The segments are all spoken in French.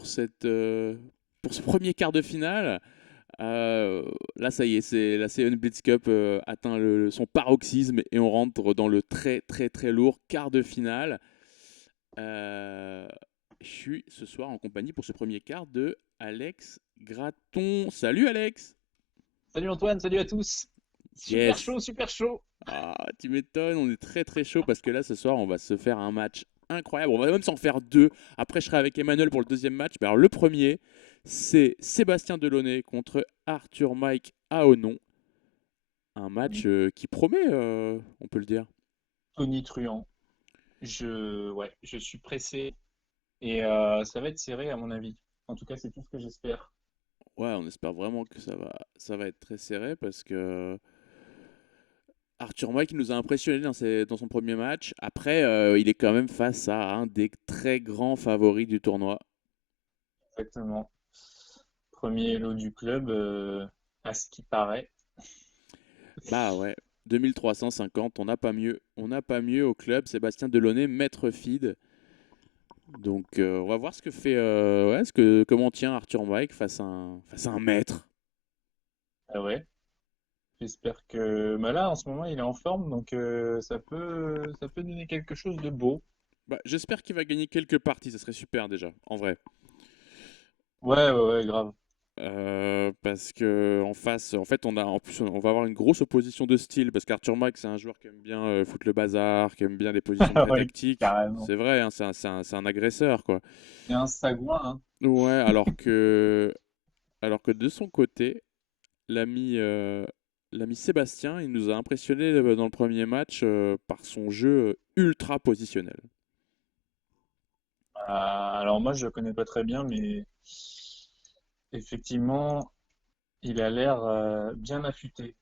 pour pour ce premier quart de finale. Là, ça y est, la CN Blitz Cup atteint son paroxysme et on rentre dans le très très très lourd quart de finale. Euh, je suis ce soir en compagnie pour ce premier quart de Alex Graton. Salut Alex! Salut Antoine, salut à tous. Super Yes! chaud, super chaud. Ah, tu m'étonnes, on est très très chaud parce que là ce soir on va se faire un match incroyable. On va même s'en faire deux. Après, je serai avec Emmanuel pour le deuxième match. Mais alors, le premier, c'est Sébastien Delaunay contre Arthur Mike Aonon. Un match qui promet, on peut le dire. Tonitruant. Ouais, je suis pressé et ça va être serré à mon avis. En tout cas, c'est tout ce que j'espère. Ouais, on espère vraiment que ça va être très serré parce que Arthur Mike nous a impressionné dans son premier match. Après, il est quand même face à un des très grands favoris du tournoi. Exactement. Premier lot du club, à ce qui paraît. Bah ouais, 2350, on n'a pas mieux. On n'a pas mieux au club. Sébastien Delaunay, maître feed. Donc on va voir ce que fait, ouais, comment tient Arthur Mike face à un maître. Ah ouais. J'espère que bah là, en ce moment, il est en forme, donc ça peut donner quelque chose de beau. Bah, j'espère qu'il va gagner quelques parties, ça serait super déjà, en vrai. Ouais, ouais, ouais, grave. Parce que en face, en fait, en plus, on va avoir une grosse opposition de style. Parce qu'Arthur Mack, c'est un joueur qui aime bien foutre le bazar, qui aime bien les positions très Oui, tactiques. carrément. C'est vrai, hein, c'est un agresseur, quoi. C'est un sagouin, hein. Ouais, alors que de son côté, l'ami l'ami Sébastien, il nous a impressionné dans le premier match par son jeu ultra positionnel. Alors moi, je le connais pas très bien, mais effectivement, il a l'air bien affûté.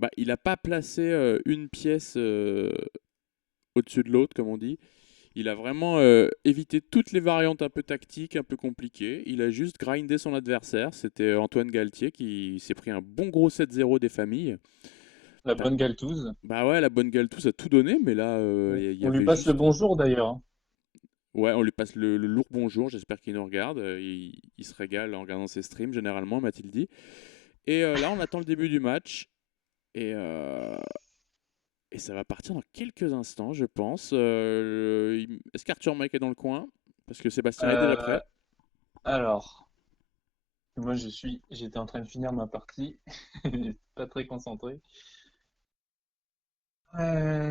Bah, il n'a pas placé une pièce au-dessus de l'autre, comme on dit. Il a vraiment évité toutes les variantes un peu tactiques, un peu compliquées. Il a juste grindé son adversaire. C'était Antoine Galtier qui s'est pris un bon gros 7-0 des familles. La T'as- bonne galtouse. Bah ouais, la bonne Galtous a tout donné, mais là, il y On lui avait passe le juste. bonjour d'ailleurs, hein. Ouais, on lui passe le lourd bonjour. J'espère qu'il nous regarde. Il se régale en regardant ses streams, généralement, m'a-t-il dit. Et là, on attend le début du match. Et, euh, et ça va partir dans quelques instants, je pense. Est-ce qu'Arthur Mike est dans le coin? Parce que Sébastien est déjà Euh, prêt. alors, moi j'étais en train de finir ma partie, j'étais pas très concentré.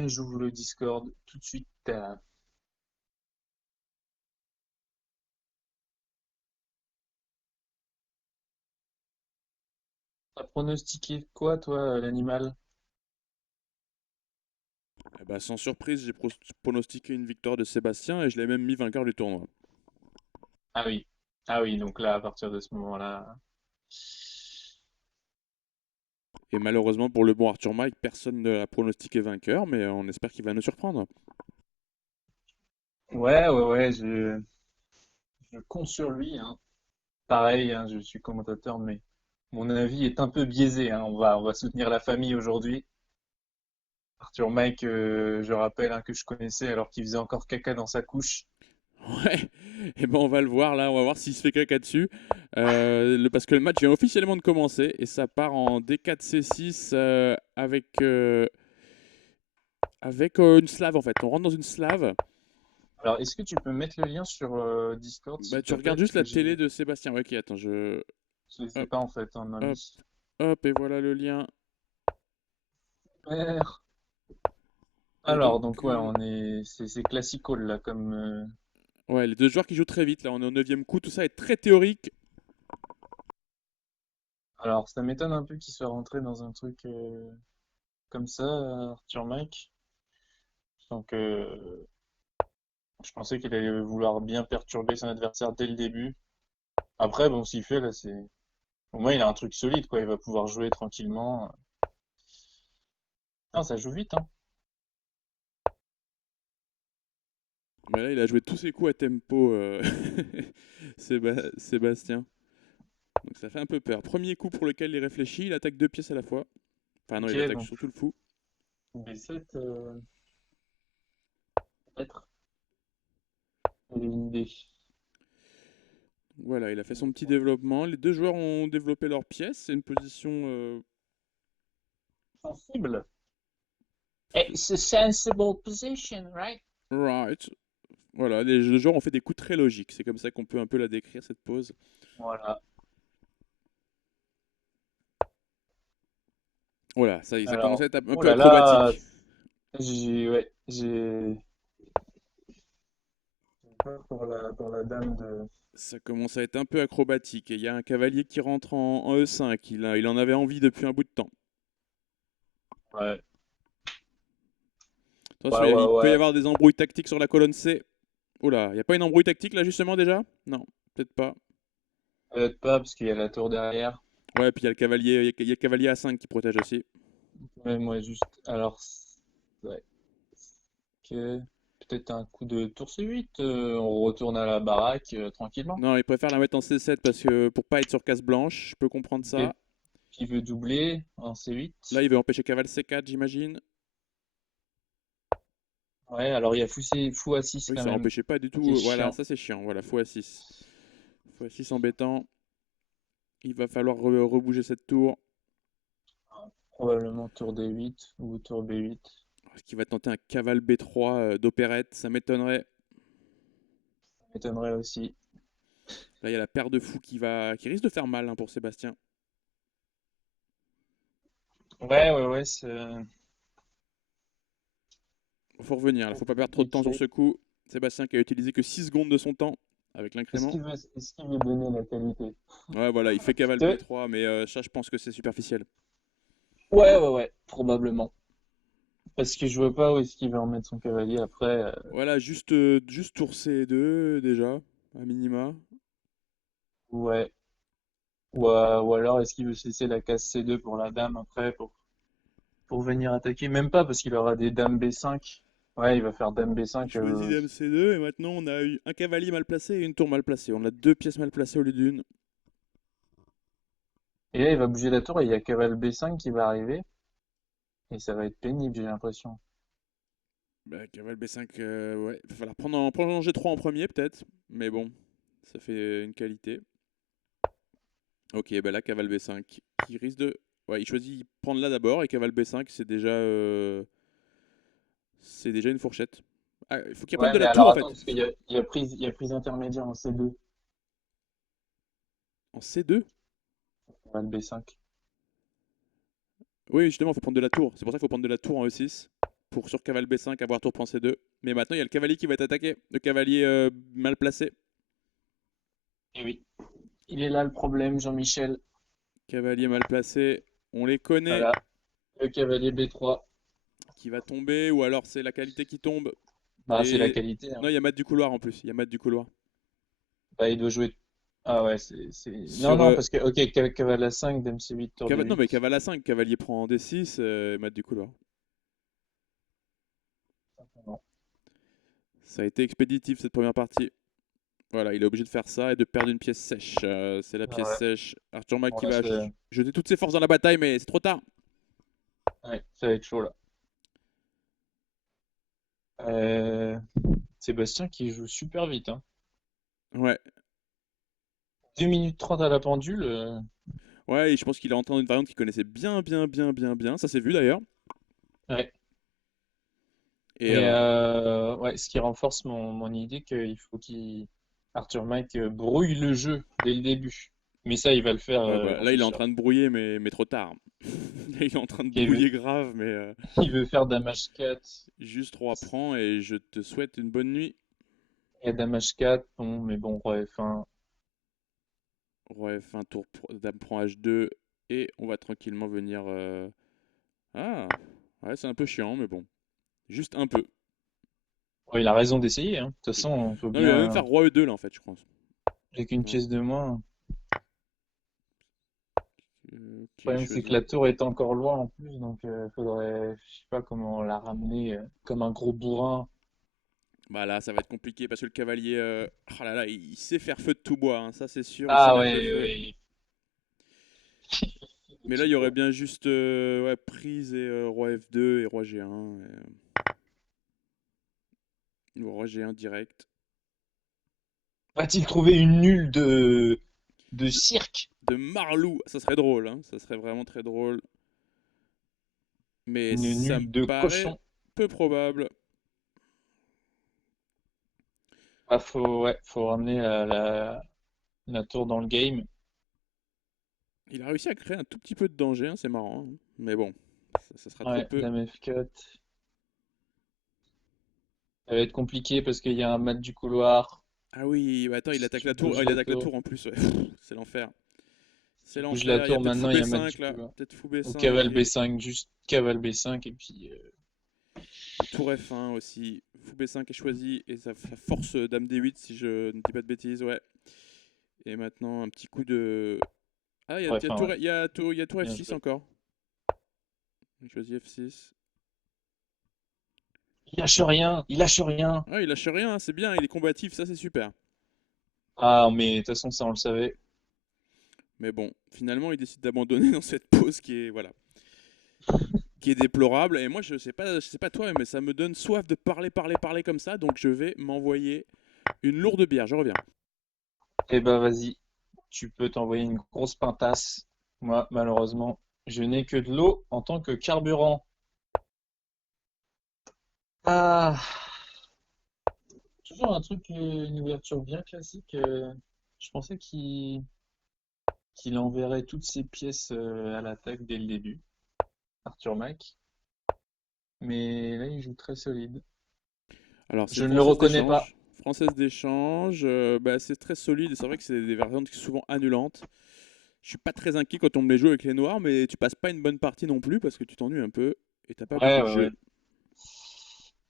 J'ouvre le Discord tout de suite. T'as pronostiqué quoi, toi, l'animal? Eh ben, sans surprise, j'ai pronostiqué une victoire de Sébastien et je l'ai même mis vainqueur du tournoi. Ah oui, ah oui, donc là, à partir de ce moment-là, Et malheureusement pour le bon Arthur Mike, personne ne l'a pronostiqué vainqueur, mais on espère qu'il va nous surprendre. ouais, ouais, ouais, je compte sur lui, hein. Pareil, hein, je suis commentateur, mais mon avis est un peu biaisé, hein. On va soutenir la famille aujourd'hui. Arthur Mike, je rappelle, hein, que je connaissais alors qu'il faisait encore caca dans sa couche. Ouais, et ben on va le voir là, on va voir s'il se fait caca dessus. Parce que le match vient officiellement de commencer et ça part en D4C6 avec une slave en fait. On rentre dans une slave. Alors, est-ce que tu peux mettre le lien sur Discord, Bah, s'il tu te plaît? regardes Parce juste que la télé de Sébastien. Ouais, ok, attends, je ne sais hop, pas en fait, hein, hop, mamie. hop, et voilà le lien. Super. Et donc, Alors, donc ouais, c'est classico là, comme. ouais, les deux joueurs qui jouent très vite. Là, on est au neuvième coup. Tout ça est très théorique. Alors, ça m'étonne un peu qu'il soit rentré dans un truc comme ça, Arthur Mike. Donc, je pensais qu'il allait vouloir bien perturber son adversaire dès le début. Après, bon, s'il fait là, c'est. Au moins, il a un truc solide, quoi. Il va pouvoir jouer tranquillement. Non, ça joue vite, hein. Mais là, il a joué tous ses coups à tempo, Sébastien. Donc ça fait un peu peur. Premier coup pour lequel il réfléchit. Il attaque deux pièces à la fois. Enfin non, Ok, il attaque donc surtout le fou. B7, peut-être. J'ai une idée. Voilà, il a fait son petit développement. Les deux joueurs ont développé leurs pièces. C'est une position Sensible. It's a sensible position, right? right. Voilà, les deux joueurs ont fait des coups très logiques. C'est comme ça qu'on peut un peu la décrire, cette pose. Voilà. Voilà, ça y est, ça commence à Alors, être un oh peu là là, acrobatique. j'ai peur pour la dame de. Ça commence à être un peu acrobatique. Et il y a un cavalier qui rentre en E5. Il en avait envie depuis un bout de temps. Ouais, Attention, ouais, ouais, il peut y ouais. avoir des embrouilles tactiques sur la colonne C. Oula, il n'y a pas une embrouille tactique là justement déjà? Non, peut-être pas. Peut-être pas, parce qu'il y a la tour derrière. Ouais, puis il y a le cavalier, il y a le cavalier A5 qui protège aussi. Mais moi, juste. Alors, ouais. Ok. Peut-être un coup de tour C8. On retourne à la baraque tranquillement. Non, il préfère la mettre en C7 parce que pour pas être sur case blanche, je peux comprendre Ok. ça. Qui veut doubler en Là, C8. il veut empêcher cavale C4, j'imagine. Ouais, alors il y a fou A6 Oui, quand ça même, empêchait pas du qui est tout. Voilà, chiant. ça c'est chiant. Voilà, fou A6. Fou A6 embêtant. Il va falloir rebouger cette tour. Probablement tour D8 ou tour B8. Est-ce qu'il va tenter un cavale B3 d'opérette? Ça m'étonnerait. Ça m'étonnerait aussi. Là, il y a la paire de fous qui risque de faire mal hein, pour Sébastien. Ouais, ouais, ouais, c'est Faut revenir, il faut pas perdre trop de temps sur compliqué. ce coup. Sébastien qui a utilisé que 6 secondes de son temps avec l'incrément. Est-ce qu'il veut donner la qualité? Ouais, voilà, il fait cavale Que- B3, mais ça, je pense que c'est superficiel. Ouais, ouais, ouais, probablement. Parce que je vois pas où est-ce qu'il va en mettre son cavalier après. Voilà, juste tour C2 déjà, à minima. Ouais. Ou alors est-ce qu'il veut se laisser la case C2 pour la dame après pour venir attaquer? Même pas parce qu'il aura des dames B5. Ouais, il va faire dame Il B5. choisit Dame C2 et maintenant on a eu un cavalier mal placé et une tour mal placée. On a deux pièces mal placées au lieu d'une. Et là, il va bouger la tour et il y a cavale B5 qui va arriver. Et ça va être pénible, j'ai l'impression. Bah, cavale B5, ouais, il va falloir prendre en G3 en premier peut-être, mais bon, ça fait une qualité. Ok, bah là, cavale B5, qui risque de... Ouais, il choisit prendre là d'abord et cavale B5, c'est déjà une fourchette. Ah, il faut qu'il prenne Ouais, de mais la tour alors en attends, fait. parce il y a prise intermédiaire en C2. En C2? Cavale B5. Oui, justement, il faut prendre de la tour. C'est pour ça qu'il faut prendre de la tour en E6 pour sur cavale B5 avoir tour prend C2. Mais maintenant, il y a le cavalier qui va être attaqué. Le cavalier mal placé. Et oui. Il est là le problème, Jean-Michel. Cavalier mal placé, on les connaît. Voilà. Le cavalier B3. Qui va tomber ou alors c'est la qualité qui tombe. Bah, c'est la Et qualité, non, hein. il y a mat du couloir en plus. Il y a mat du couloir. Bah, il doit jouer. Ah ouais, Non, Sur non, parce que, ok, cavale A5, dame C8, tour non mais D8. cavale A5, cavalier prend en D6, mat du couloir. Non. Ça a été expéditif cette première partie. Voilà, il est obligé de faire ça et de perdre une pièce sèche. C'est la Ah pièce ouais. sèche. Arthur Mac Bon, qui là, va jeter toutes ses forces dans la bataille, mais c'est trop tard. ouais, ça va être chaud, là. Euh, Sébastien qui joue super vite, hein. Ouais, 2 minutes 30 à la pendule. ouais, et je pense qu'il est entré dans une variante qu'il connaissait bien. Ça s'est vu d'ailleurs. Ouais. Et Et ouais, ce qui renforce mon idée qu'il faut qu'il Arthur Mike brouille le jeu dès le début. Mais ça, il va le faire, ouais, bah, j'en là, il suis est en sûr. train de brouiller, mais trop tard. Là, il est en train de Il veut, brouiller grave, mais il veut faire Dame H4. juste 3 prends et je te souhaite une bonne nuit. Et Dame H4, bon, mais bon, bref, hein. Roi F1, dame prend H2 et on va tranquillement venir. Ah, ouais, c'est un peu chiant, mais bon, juste un peu. Ouais, il a raison d'essayer, hein. De toute façon, on faut Non, il va même bien. faire Roi E2 là en fait, je pense. Avec une Non. pièce de moins. Ok, Le problème, c'est que choisi. la tour est encore loin en plus, donc faudrait, je sais pas comment la ramener comme un gros bourrin. Bah là, ça va être compliqué parce que le cavalier, oh là là, il sait faire feu de tout bois, hein, ça c'est sûr, il sait Ah mettre le ouais, feu. ouais. Mais là, il y aurait bien juste ouais, prise et Roi F2 et Roi G1. Ou Roi G1 direct. A-t-il trouvé une nulle de cirque? De Marlou. Ça serait drôle, hein. Ça serait vraiment très drôle. Mais Une ça me nulle de paraît cochon? peu probable. Ah, faut ramener la tour dans le game. Il a réussi à créer un tout petit peu de danger, hein, c'est marrant, hein. Mais bon, ça sera trop Ouais, peu. dame F4. Ça va être compliqué parce qu'il y a un mat du couloir Ah oui, bah attends, il si attaque tu la tour. bouges Oh, il la attaque la tour. tour en plus, ouais. C'est l'enfer. Si C'est tu bouges la l'enfer. Il y a tour peut-être fou maintenant, il y a un mat du B5 là. couloir. Peut-être fou Ou B5 cavale B5, juste cavale B5 et puis ou tour F1 aussi. Fou B5 est choisi et ça force Dame D8 si je ne dis pas de bêtises, ouais. Et maintenant un petit coup de. Ah, bref, enfin, ouais, il y a tour bien F6 joué. encore. J'ai choisi F6. Il lâche rien, il lâche rien. Ah, il lâche rien, hein, c'est bien, il est combatif, ça c'est super. Ah, mais de toute façon, ça on le savait. Mais bon, finalement, il décide d'abandonner dans cette pause qui est voilà, qui est déplorable. Et moi, je sais pas toi, mais ça me donne soif de parler, parler, parler comme ça. Donc, je vais m'envoyer une lourde bière. Je reviens. Eh ben, vas-y, tu peux t'envoyer une grosse pintasse. Moi, malheureusement, je n'ai que de l'eau en tant que carburant. Ah, toujours un truc, une ouverture bien classique. Je pensais qu'il enverrait toutes ses pièces à l'attaque dès le début, Arthur Mac. Mais là, il joue très solide. Alors, c'est Je ne le Française reconnais pas. d'échange. Française d'échange, bah, c'est très solide. Et c'est vrai que c'est des variantes qui sont souvent annulantes. Je suis pas très inquiet quand on me les joue avec les noirs, mais tu passes pas une bonne partie non plus parce que tu t'ennuies un peu et t'as pas beaucoup Ouais, de ouais, jeux. ouais.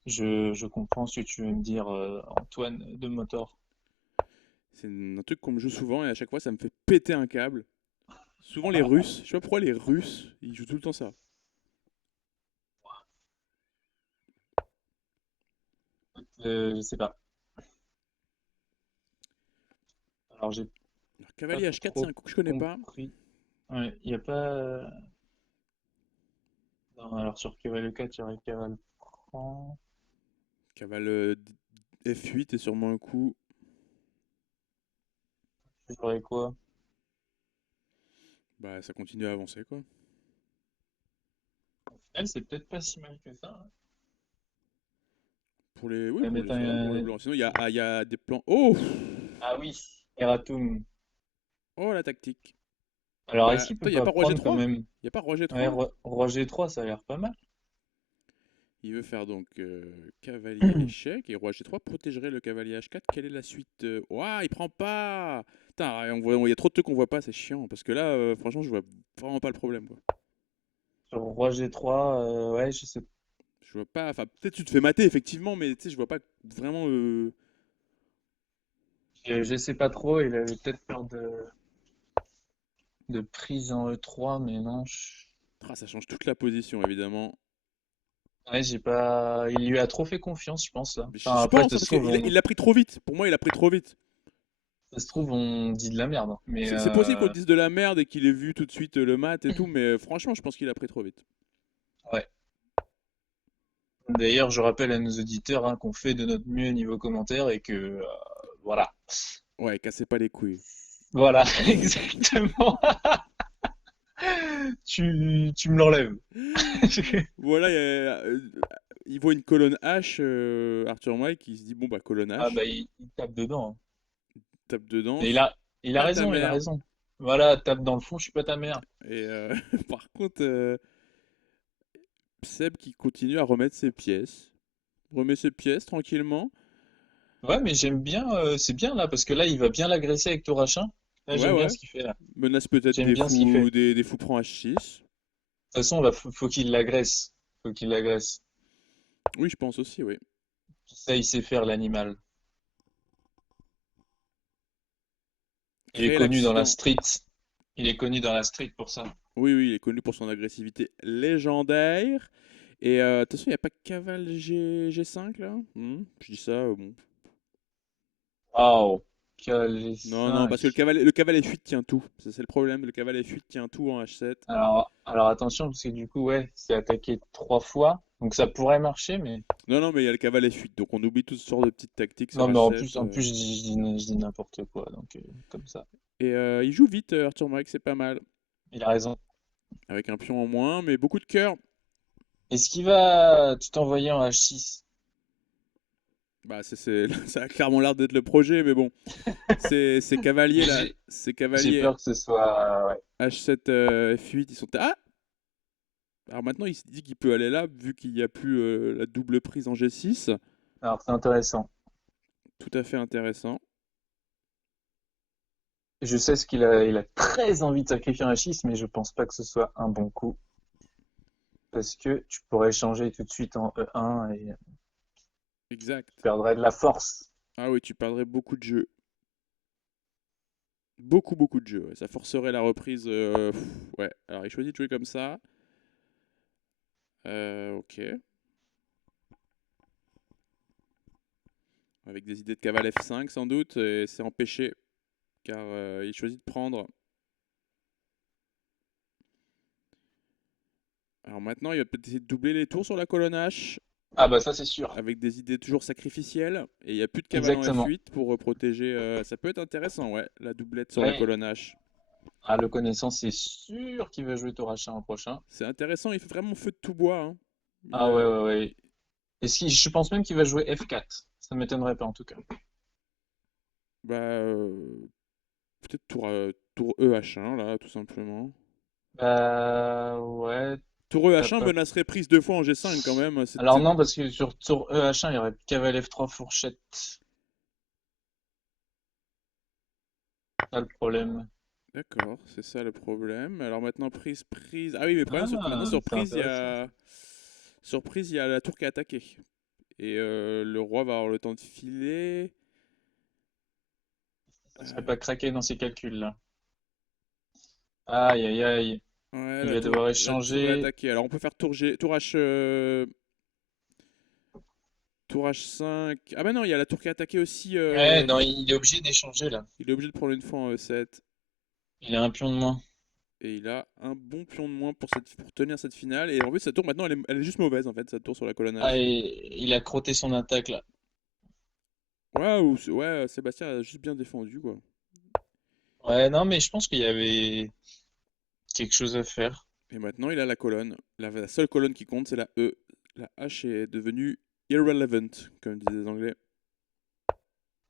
Je comprends ce que tu veux me dire, Antoine de Motor. C'est un truc qu'on me joue souvent et à chaque fois, ça me fait péter un câble. Souvent les Russes, je sais pas pourquoi les Russes, ils jouent tout le temps ça. Je sais pas. Alors, j'ai Alors, pas cavalier H4, c'est trop un coup que je connais pas. compris. Ouais, il n'y a pas. Non, alors sur cavale 4, il y aurait cavale prend. Cavale F8 est sûrement un coup. J'aurais quoi? Bah, ça continue à avancer, quoi. Elle, c'est peut-être pas si mal que ça, hein. Pour les, oui, Elle pour met les, ça va, pour les un. blancs. Sinon, il y a des plans. Oh! Ah oui, Eratum. Oh, la tactique. Alors, Bah, est-ce qu'il attends, peut il y a pas pas roi prendre quand G3? même? Il y a pas roi Ouais, G3? Roi G3, ça a l'air pas mal. Il veut faire donc cavalier échec et roi G3 protégerait le cavalier H4. Quelle est la suite? Ouah, il prend pas! Putain, il y a trop de trucs qu'on voit pas, c'est chiant. Parce que là, franchement, je vois vraiment pas le problème, quoi. Sur Roi G3, ouais, je sais. Je vois pas. Enfin, peut-être tu te fais mater, effectivement, mais tu sais, je vois pas vraiment. Je sais pas trop, il avait peut-être peur de prise en E3, mais non. Ah, ça change toute la position, évidemment. Ouais, j'ai pas. Il lui a trop fait confiance, je pense, là. Mais Enfin, je après, pense, hein, parce qu'il l'a pris trop vite. Pour moi, il a pris trop vite. ça se trouve, on dit de la merde, hein. Mais C'est possible qu'on dise de la merde et qu'il ait vu tout de suite le mat et tout, mais franchement, je pense qu'il a pris trop vite. ouais. D'ailleurs, je rappelle à nos auditeurs hein, qu'on fait de notre mieux niveau commentaire et que voilà. Ouais, cassez pas les couilles. Voilà, exactement. Tu me l'enlèves. Voilà, il voit une colonne H, Arthur Mike, il se dit bon, bah, colonne Ah H, bah il tape dedans, hein. tape dedans, Et je suis il a pas ta raison, il a mère. raison. Voilà, tape dans le fond, je suis pas ta mère. Et par contre, Seb qui continue à remettre ses pièces. Remet ses pièces tranquillement. Ouais, mais j'aime bien, c'est bien là, parce que là, il va bien l'agresser avec Torachin. Là, Ouais, j'aime bien ouais. ce qu'il fait là. Menace peut-être J'aime bien ce qu'il fait. De des fous prends H6. toute façon, là, faut qu'il l'agresse. Faut qu'il l'agresse. Oui, je pense aussi, oui. Ça, il sait faire l'animal. Il est Créer connu dans la l'accident. street. Il est connu dans la street pour ça. Oui, oui, il est connu pour son agressivité légendaire. Et attention, il n'y a pas cavale G5 là. Je dis ça, bon. Waouh. cavalier Non, parce que 5. le cavalier fuite tient tout. Ça, c'est le problème. Le cavalier fuite tient tout en H7. Alors attention, parce que du coup, ouais, c'est attaqué 3 fois. Donc ça pourrait marcher, mais. Non, mais il y a le cavalier fuite. Donc on oublie toutes sortes de petites tactiques sur Non, mais en H7. plus, je dis n'importe quoi. Donc, comme ça. Et il joue vite, Arthur Mike, c'est pas mal. Il a raison. Avec un pion en moins, mais beaucoup de cœur. Est-ce qu'il va tout envoyer en H6? Bah, ça a clairement l'air d'être le projet, mais bon. Ces cavaliers Mais là, ces j'ai cavaliers peur que ce soit. Ouais. H7 F8, ils sont. Ah! Alors maintenant, il se dit qu'il peut aller là, vu qu'il n'y a plus la double prise en G6. Alors, c'est intéressant. Tout à fait intéressant. Je sais ce il a très envie de sacrifier un H6, mais je pense pas que ce soit un bon coup. Parce que tu pourrais changer tout de suite en E1 et Exact. tu perdrais de la force. Ah oui, tu perdrais beaucoup de jeux. Beaucoup de jeux. Ouais. Ça forcerait la reprise. Ouais. Alors, il choisit de jouer comme ça. Ok. Avec des idées de cavale F5 sans doute. Et c'est empêché. Car il choisit de prendre. Alors maintenant, il va peut-être essayer de doubler les tours sur la colonne H. Ah bah ça c'est sûr. Avec des idées toujours sacrificielles. Et il n'y a plus de cavale en Exactement. F8 pour protéger. Ça peut être intéressant, ouais. La doublette sur la Ouais. colonne H. Ah, le connaissant, c'est sûr qu'il va jouer tour H1 en prochain. C'est intéressant. Il fait vraiment feu de tout bois. Hein. Ah ouais, ouais, ouais. Je pense même qu'il va jouer F4. Ça ne m'étonnerait pas en tout cas. Bah, peut-être tour EH1, là, tout simplement. Bah ouais. Tour t'as EH1 pas- menacerait prise 2 fois en G5 quand même. Alors non, parce que sur tour E H1, il y aurait cavalier F3 fourchette. Pas le problème. D'accord, c'est ça le problème. Alors maintenant, prise. Ah oui, mais le problème, c'est que maintenant, Ah, sur c'est prise, il y intéressant. a. Sur prise, il y a la tour qui est attaquée. Et le roi va avoir le temps de filer. Ça ne serait Euh, pas craqué dans ces calculs-là. Aïe, aïe, aïe. ouais, Il va devoir la tour est échanger. attaquée. Alors on peut faire tour H. Tour H5. Ah bah non, il y a la tour qui est attaquée aussi. Ouais, non, il est obligé d'échanger là. Il est obligé de prendre une fois en E7. Il a un pion de moins. Et il a un bon pion de moins pour tenir cette finale. Et en plus, sa tour maintenant, elle est juste mauvaise en fait, sa tour sur la colonne Ah, H. et il a crotté son attaque là. Ouais, ouais, Sébastien a juste bien défendu quoi. Ouais, non, mais je pense qu'il y avait quelque chose à faire. Et maintenant, il a la colonne. La seule colonne qui compte, c'est la E. La H est devenue irrelevant, comme disent les Anglais.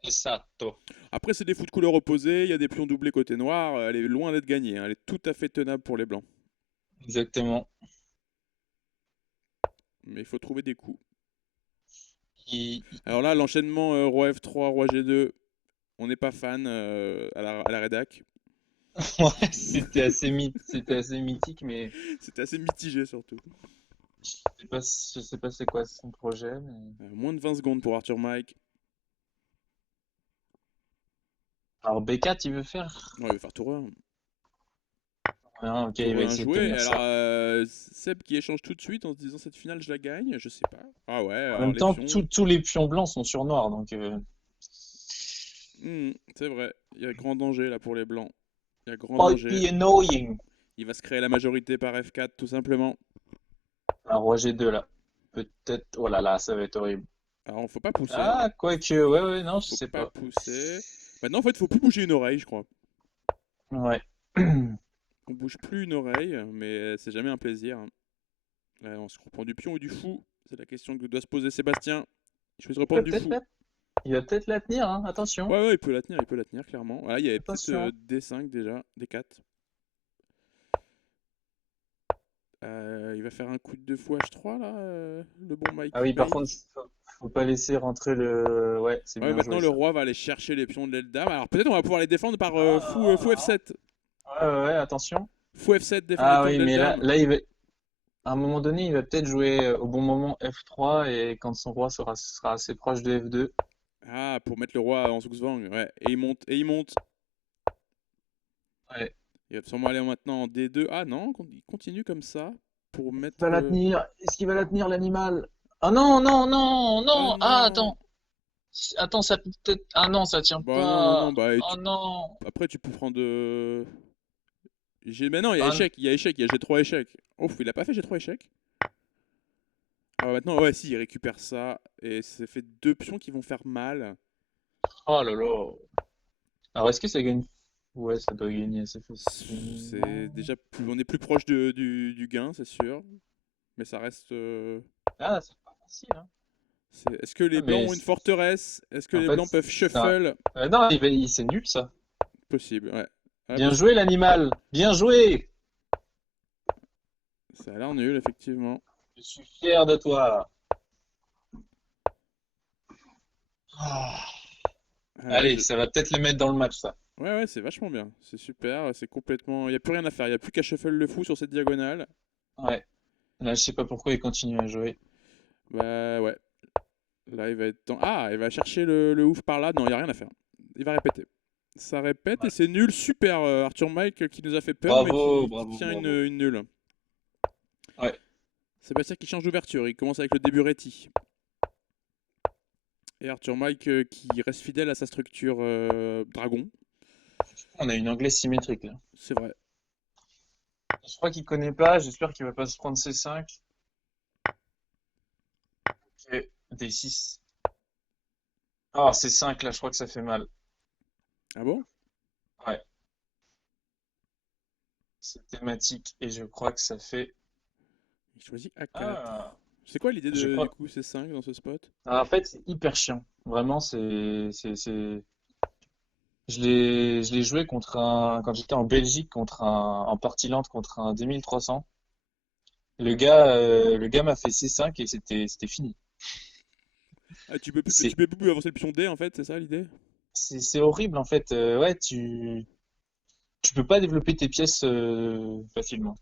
Esatto. Après, c'est des fous de couleurs opposées. Il y a des pions doublés côté noir. Elle est loin d'être gagnée. Hein. Elle est tout à fait tenable pour les blancs. Exactement. Mais il faut trouver des coups. Il- Alors là, l'enchaînement roi F3, roi G2, on n'est pas fan à la rédac. Ouais, c'était assez mythique, mais C'était assez mitigé surtout. je sais pas c'est quoi son projet. Moins de 20 secondes pour Arthur Mike. Alors B4, il veut faire. Ouais, il va faire tour 1. Ah, ok, il Tour va 1 essayer de joué. tenir Alors, ça. Seb qui échange tout de suite en se disant cette finale, je la gagne. Je sais pas. Ah ouais, En alors même les temps, pions. tous les pions blancs sont sur noir, donc C'est vrai. Il y a grand danger là pour les blancs. Il y a grand might danger. be annoying. Il va se créer la majorité par F4 tout simplement. Alors roi G2 là, peut-être. Oh là là, ça va être horrible. Alors, faut pas pousser. Ah, quoique, ouais, ouais, non, je Faut sais pas pas. pousser. Maintenant, en fait, faut plus bouger une oreille, je crois. Ouais. On bouge plus une oreille, mais c'est jamais un plaisir. Hein. Là, on se reprend du pion ou du fou. C'est la question que doit se poser Sébastien. Il choisit de Il va reprendre du peut-être fou. il va peut-être la tenir, hein, attention. Ouais, il peut la tenir, clairement. Voilà, il y avait peut-être Attention. D5 déjà, D4. Il va faire un coup de 2 fois H3 là, le bon Mike Ah oui, par Bay. contre, faut pas laisser rentrer le. Ouais, c'est Ouais, bien maintenant joué le ça. roi va aller chercher les pions de l'aile dame. Alors peut-être on va pouvoir les défendre par fou F7. Ouais, ouais, ouais, attention. Fou F7 défend les Ah pions de oui, l'aile mais dame. à un moment donné, il va peut-être jouer au bon moment F3 et quand son roi sera assez proche de F2. Ah, pour mettre le roi en Zugzwang. Ouais, et il monte, et il monte. Ouais. Il va sûrement aller maintenant en D2. Ah non, il continue comme ça pour Il va mettre. la tenir. Est-ce qu'il va la tenir, l'animal? Ah non, non, non, Oh non! Ah, non! attends! Attends, ça peut peut-être. Ah non, ça tient Bah non, non, non, pas. bah et Oh non. après tu peux prendre. Mais non, il y a Ah, échec, il y a échec, il y a G3 échec. Ouf, il a pas fait G3 échec. Ah bah maintenant, ouais, si, il récupère ça. Et ça fait deux pions qui vont faire mal. oh là là. Alors, est-ce que ça gagne? Ouais, ça doit gagner assez C'est facilement. déjà on est plus proche du gain, c'est sûr. Mais ça reste. Ah, c'est pas facile, hein. Est-ce que les Ah, blancs mais ont une forteresse? Est-ce que en les fait, blancs peuvent non, shuffle? Non, c'est nul ça. Possible, ouais. Ouais, Bien parce que joué, l'animal. Bien joué. ça a l'air nul, effectivement. Je suis fier de toi. Ah. Ah ouais, Allez, ça va peut-être les mettre dans le match, ça. ouais, ouais, c'est vachement bien. C'est super, c'est complètement. Il n'y a plus rien à faire. Il n'y a plus qu'à shuffle le fou sur cette diagonale. Ouais. Là, je sais pas pourquoi il continue à jouer. Bah ouais. Là, il va être temps. Ah, il va chercher le ouf par là. Non, il n'y a rien à faire. Il va répéter. Ça répète et Ouais. c'est nul. Super, Arthur Mike qui nous a fait peur, mais Bravo, qui bravo, tient bravo. une nulle. Ouais. Sébastien qui change d'ouverture. Il commence avec le début Réti. Et Arthur Mike qui reste fidèle à sa structure dragon. On a une anglaise symétrique, là. C'est vrai. Je crois qu'il connaît pas. J'espère qu'il va pas se prendre C5. Ok. D6. Ah, C5, là, je crois que ça fait mal. Ah bon? Ouais. C'est thématique et je crois que ça fait. Il choisit A4. Ah, C'est quoi l'idée je du crois. coup C5 dans ce spot? Alors, en fait, c'est hyper chiant. Vraiment, je l'ai joué contre quand j'étais en Belgique, en partie lente, contre un 2300. Le gars m'a fait C5 et c'était fini. Ah, C'est, tu peux plus avancer le pion D en fait, c'est ça l'idée? c'est horrible, en fait. Ouais, tu peux pas développer tes pièces facilement.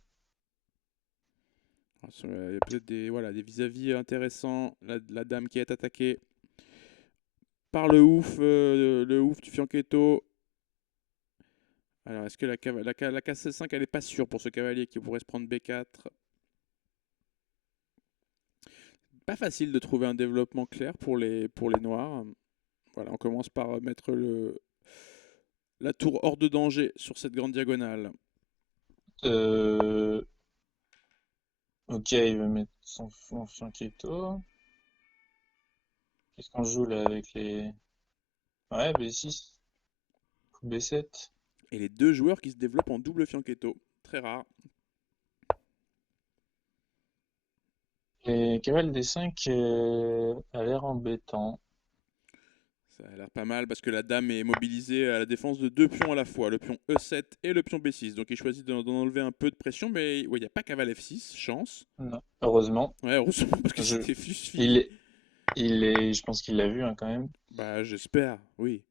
Ah, il y a peut-être des, voilà, des vis-à-vis intéressants. La dame qui est attaquée par le ouf du fianchetto. Alors, est-ce que la case C5 elle est pas sûre pour ce cavalier qui pourrait se prendre B4? Pas facile de trouver un développement clair pour les noirs. Voilà, on commence par mettre la tour hors de danger sur cette grande diagonale. Euh, ok, il va mettre son fianchetto. Qu'est-ce qu'on joue là avec les. Ouais, B6, B7. Et les deux joueurs qui se développent en double fianchetto. Très rare. Et cavale D5 a l'air embêtant. Ça a l'air pas mal parce que la dame est mobilisée à la défense de deux pions à la fois, le pion E7 et le pion B6. Donc il choisit d'en enlever un peu de pression, mais ouais, il n'y a pas cavale F6, chance. Non, heureusement. Ouais, heureusement parce que Je, c'était juste il fini. est, je pense qu'il l'a vu hein, quand même. Bah j'espère, oui.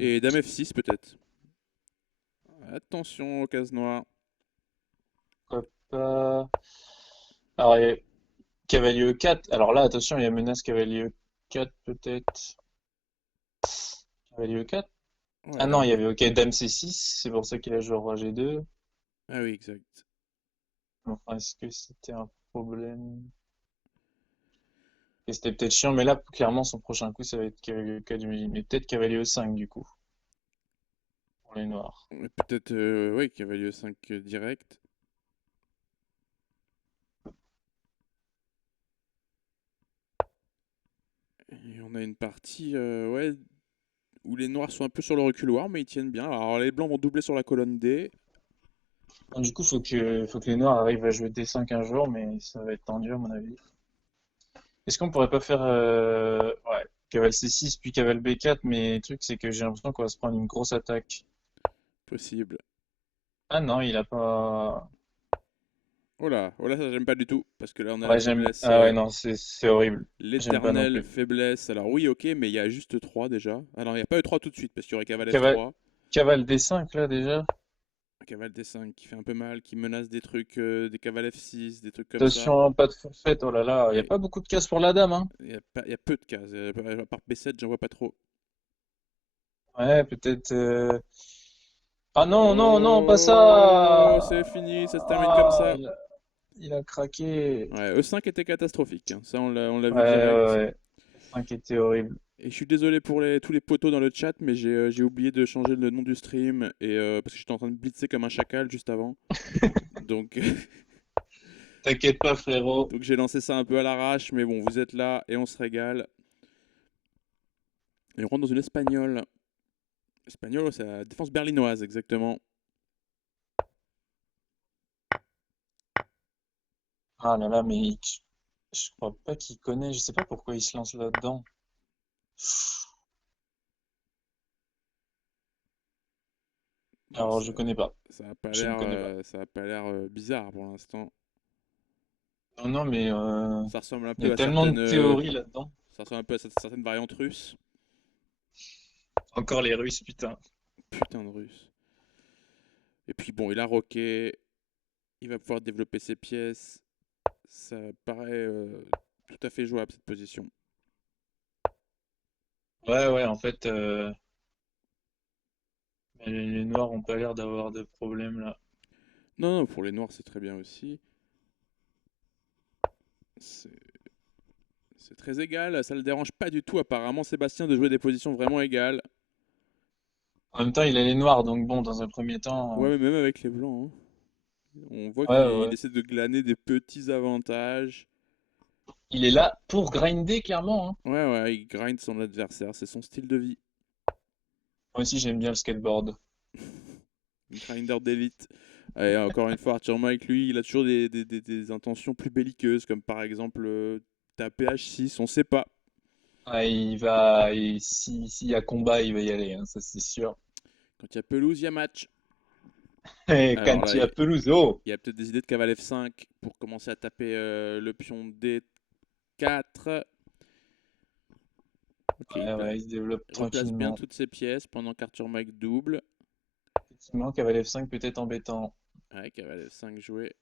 Et dame F6 peut-être. Attention aux cases noires. Pourquoi pas. Alors, il y a cavalier E4. Alors là, attention, il y a menace cavalier E4 peut-être. Cavalier E4. Ah non, Ouais. il y avait OK, dame C6. C'est pour ça qu'il a joué roi G2. Ah oui, exact. Enfin, est-ce que c'était un problème? Et c'était peut-être chiant, mais là, clairement, son prochain coup, ça va être cavalier E4, j'imagine. Mais peut-être cavalier E5 du coup, pour les noirs. Peut-être, oui, cavalier E5 direct. Et on a une partie, ouais, où les noirs sont un peu sur le reculoir, mais ils tiennent bien. Alors les blancs vont doubler sur la colonne D. Bon, du coup, faut que les noirs arrivent à jouer D5 un jour, mais ça va être tendu à mon avis. Est-ce qu'on pourrait pas faire ouais, cavale C6 puis cavale B4, mais le truc c'est que j'ai l'impression qu'on va se prendre une grosse attaque. Possible. Ah non, il a pas. Oh là, ça j'aime pas du tout. Parce que là, on a la Ouais, j'aime. faiblesse, Ah ouais, non, c'est horrible. J'aime pas non l'éternelle plus. faiblesse. Alors oui, ok, mais il y a juste 3 déjà. Alors il n'y a pas E3 tout de suite, parce qu'il y aurait cavale Cavale, F3. cavale D5 là déjà. Un cavale D5 qui fait un peu mal, qui menace des trucs, des cavales F6, des trucs comme ça. Attention, pas de fourchette, oh là là, il y a Et pas beaucoup de cases pour la dame, hein. il y a peu de cases. À part B7, j'en vois pas trop. Ouais, peut-être. Ah non, non, non, pas Oh, ça! c'est fini, ça se termine comme Ah, ça. il a craqué. Ouais, E5 était catastrophique, hein. Ça, on l'a Ouais, vu ouais, direct. ouais. T'inquiète, c'est horrible. Et je suis désolé pour tous les potos dans le chat, mais j'ai oublié de changer le nom du stream parce que j'étais en train de blitzer comme un chacal juste avant. Donc, T'inquiète pas, frérot. donc j'ai lancé ça un peu à l'arrache, mais bon, vous êtes là et on se régale. Et on rentre dans une espagnole. Espagnole, c'est la défense berlinoise, exactement. Ah là là, mais je crois pas qu'il connaît. Je sais pas pourquoi il se lance là-dedans. Bon, Alors, je connais pas. ça a pas Je ne l'air, connais pas. ça a pas l'air bizarre pour l'instant. Non, non, mais Ça ressemble un il y a peu à tellement de certaines, théories là-dedans. ça ressemble un peu à certaines variantes russes. Encore les Russes, putain. Putain de russe. Et puis bon, il a rocké, il va pouvoir développer ses pièces. Ça paraît tout à fait jouable cette position. Ouais, ouais, en fait, les Noirs ont pas l'air d'avoir de problème là. Non, non, pour les noirs c'est très bien aussi. C'est c'est très égal, ça le dérange pas du tout apparemment Sébastien de jouer des positions vraiment égales. En même temps, il a les Noirs, donc bon, dans un premier temps, Ouais, mais même avec les blancs, hein. On voit ouais, qu'il ouais. essaie de glaner des petits avantages. Il est là pour grinder, clairement, hein. Ouais, ouais, il grind son adversaire, c'est son style de vie. Moi aussi, j'aime bien le skateboard. Grinder d'élite. Et encore une fois, Arthur Mike, lui, il a toujours des intentions plus belliqueuses, comme par exemple taper H6, on sait pas. Ah, il va, et s'il y a combat, il va y aller, hein, ça c'est sûr. Quand il y a pelouse, il y a match. Et Alors quand là, il y a Peluso, il y a peut-être des idées de cavale F5 pour commencer à taper le pion D4. Ok, ouais, ouais, il se développe il replace bien tranquillement. toutes ses pièces pendant qu'Arthur Mike double. Effectivement, cavalier F5 peut être embêtant. Ouais, cavale F5 joué.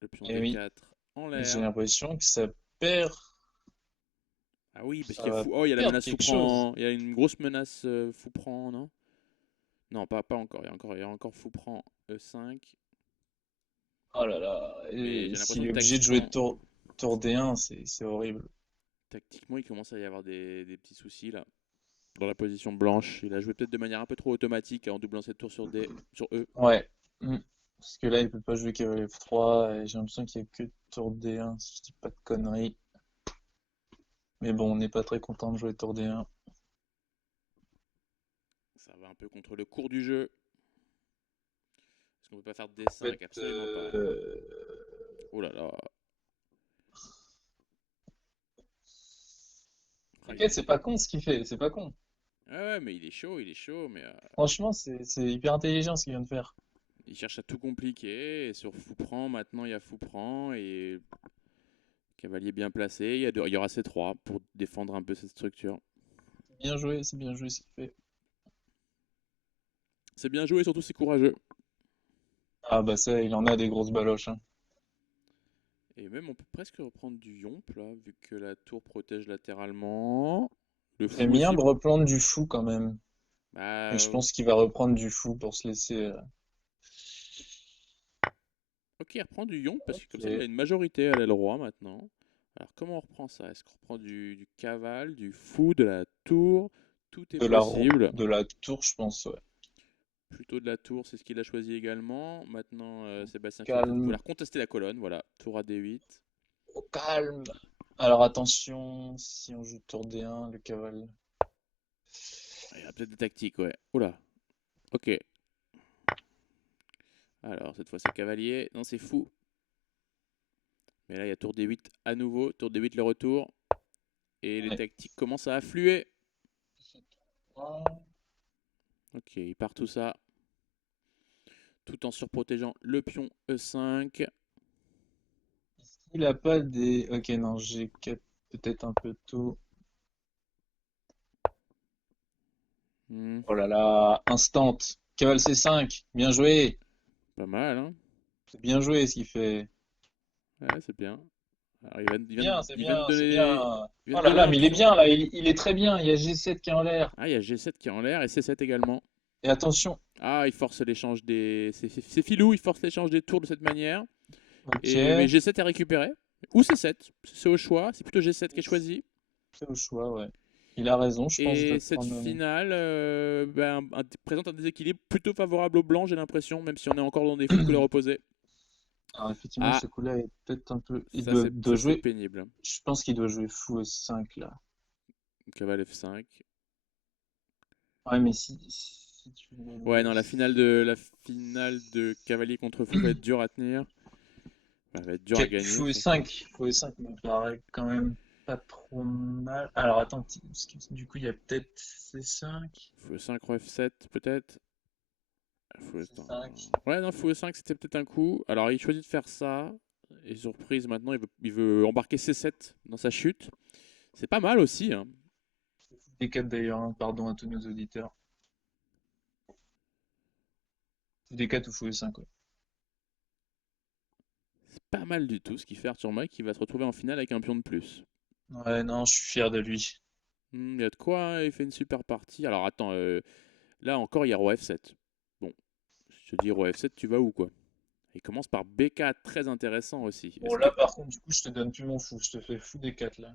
Le pion Et oui, D4 en et j'ai l'air. l'impression que ça perd, Ah oui, parce qu'il ça y a va fou. Oh, il y a la perdre menace fou quelque chose. prend. Il y a une grosse menace fou prend, non? Non, pas encore. Il y a encore fou prend E5. Oh là là, Mais et j'ai l'impression s'il que est obligé de jouer tactiquement, tour D1, c'est horrible. tactiquement, il commence à y avoir des petits soucis là. Dans la position blanche, il a joué peut-être de manière un peu trop automatique en doublant cette tour sur D, sur E. Ouais. Mm. Parce que là, il peut pas jouer cavalier F3, et j'ai l'impression qu'il y a que tour D1, si je dis pas de conneries. Mais bon, on n'est pas très content de jouer tour D1. Ça va un peu contre le cours du jeu. Est-ce qu'on peut pas faire En fait, D5? Absolument pas. Oh là là. Ah, t'inquiète, c'est pas con ce qu'il fait, c'est pas con. ah ouais, mais il est chaud, mais Franchement, c'est hyper intelligent ce qu'il vient de faire. il cherche à tout compliquer. Et sur fou prend, maintenant il y a fou prend et cavalier bien placé. Il y aura C3 pour défendre un peu cette structure. C'est bien joué ce qu'il fait. C'est bien joué, surtout c'est courageux. Ah bah ça, il en a des grosses baloches, hein. Et même on peut presque reprendre du yomp là, vu que la tour protège latéralement. Le J'aime fou bien aussi. de reprendre du fou quand même. Et je Bah, pense qu'il va reprendre du fou pour se laisser. ok, il reprend du yomp parce que comme ça il a Ok. une majorité à l'aile roi maintenant. Alors comment on reprend ça? Est-ce qu'on reprend du cavale, du fou, de la tour? Tout est possible. De la tour, je pense, ouais. Plutôt de la tour, c'est ce qu'il a choisi également. Maintenant, Sébastien qui va peut-être Calme, vouloir contester la colonne. Voilà, tour à D8. au calme. Alors attention, si on joue tour D1, le cavale. Ah, il y a peut-être des tactiques, ouais. Oula, ok. Alors, cette fois c'est cavalier. Non, c'est fou. Mais là, il y a tour D8 à nouveau. Tour D8 le retour. Et les Ouais. tactiques commencent à affluer. Ok, il part tout ça. Tout en surprotégeant le pion E5. Il a pas des. Ok, non, j'ai peut-être un peu tôt. Hmm, Oh là là, instant. Cavale C5, bien joué. pas mal, hein? C'est bien joué ce qu'il fait. Ouais, c'est bien. Alors, il C'est bien, c'est il vient de bien, c'est donner, bien. il vient Oh de là donner là, un mais il est pion. bien là, il est très bien. Il y a G7 qui est en l'air. Ah, il y a G7 qui est en l'air et C7 également. Et attention. Ah, il force l'échange des. C'est filou, il force l'échange des tours de cette manière. Ok. Mais G7 est récupéré. Ou C7, c'est au choix. C'est plutôt G7 qui est choisi. C'est au choix, ouais. Il a raison, je pense, de Et cette prendre. finale présente un déséquilibre plutôt favorable aux blancs, j'ai l'impression, même si on est encore dans des fous de couleur opposée. Alors, effectivement, Ah, ce coup-là est peut-être un peu. Il ça doit c'est jouer. pénible. Je pense qu'il doit jouer fou S5 là. Cavale F5. Ouais, mais si tu mets Ouais, le. non, la finale de cavalier contre fou va être dure à tenir. Elle va être dure à Ok, gagner, fou surtout. E5. Fou E5 me paraît quand même pas trop mal. Alors, attends, parce que du coup, il y a peut-être C5. Fou 5 roi F7, peut-être. Attends. C5. Ouais, non, fou 5 c'était peut-être un coup. Alors, il choisit de faire ça. Et surprise, maintenant, il veut embarquer C7 dans sa chute. C'est pas mal aussi, hein. D4 d'ailleurs, hein, pardon à tous nos auditeurs. D4 ou fou E5, ouais. C'est pas mal du tout ce qu'il fait Arthur Mike, qui va se retrouver en finale avec un pion de plus. Ouais, non, je suis fier de lui. Il y a de quoi, hein, il fait une super partie. Alors, attends, là encore, il y a roi F7. Bon, je te dis roi F7, tu vas où, quoi? Il commence par B4, très intéressant aussi. Bon, Est-ce que... là, par contre, du coup, je te donne plus mon fou. Je te fais fou D4 là.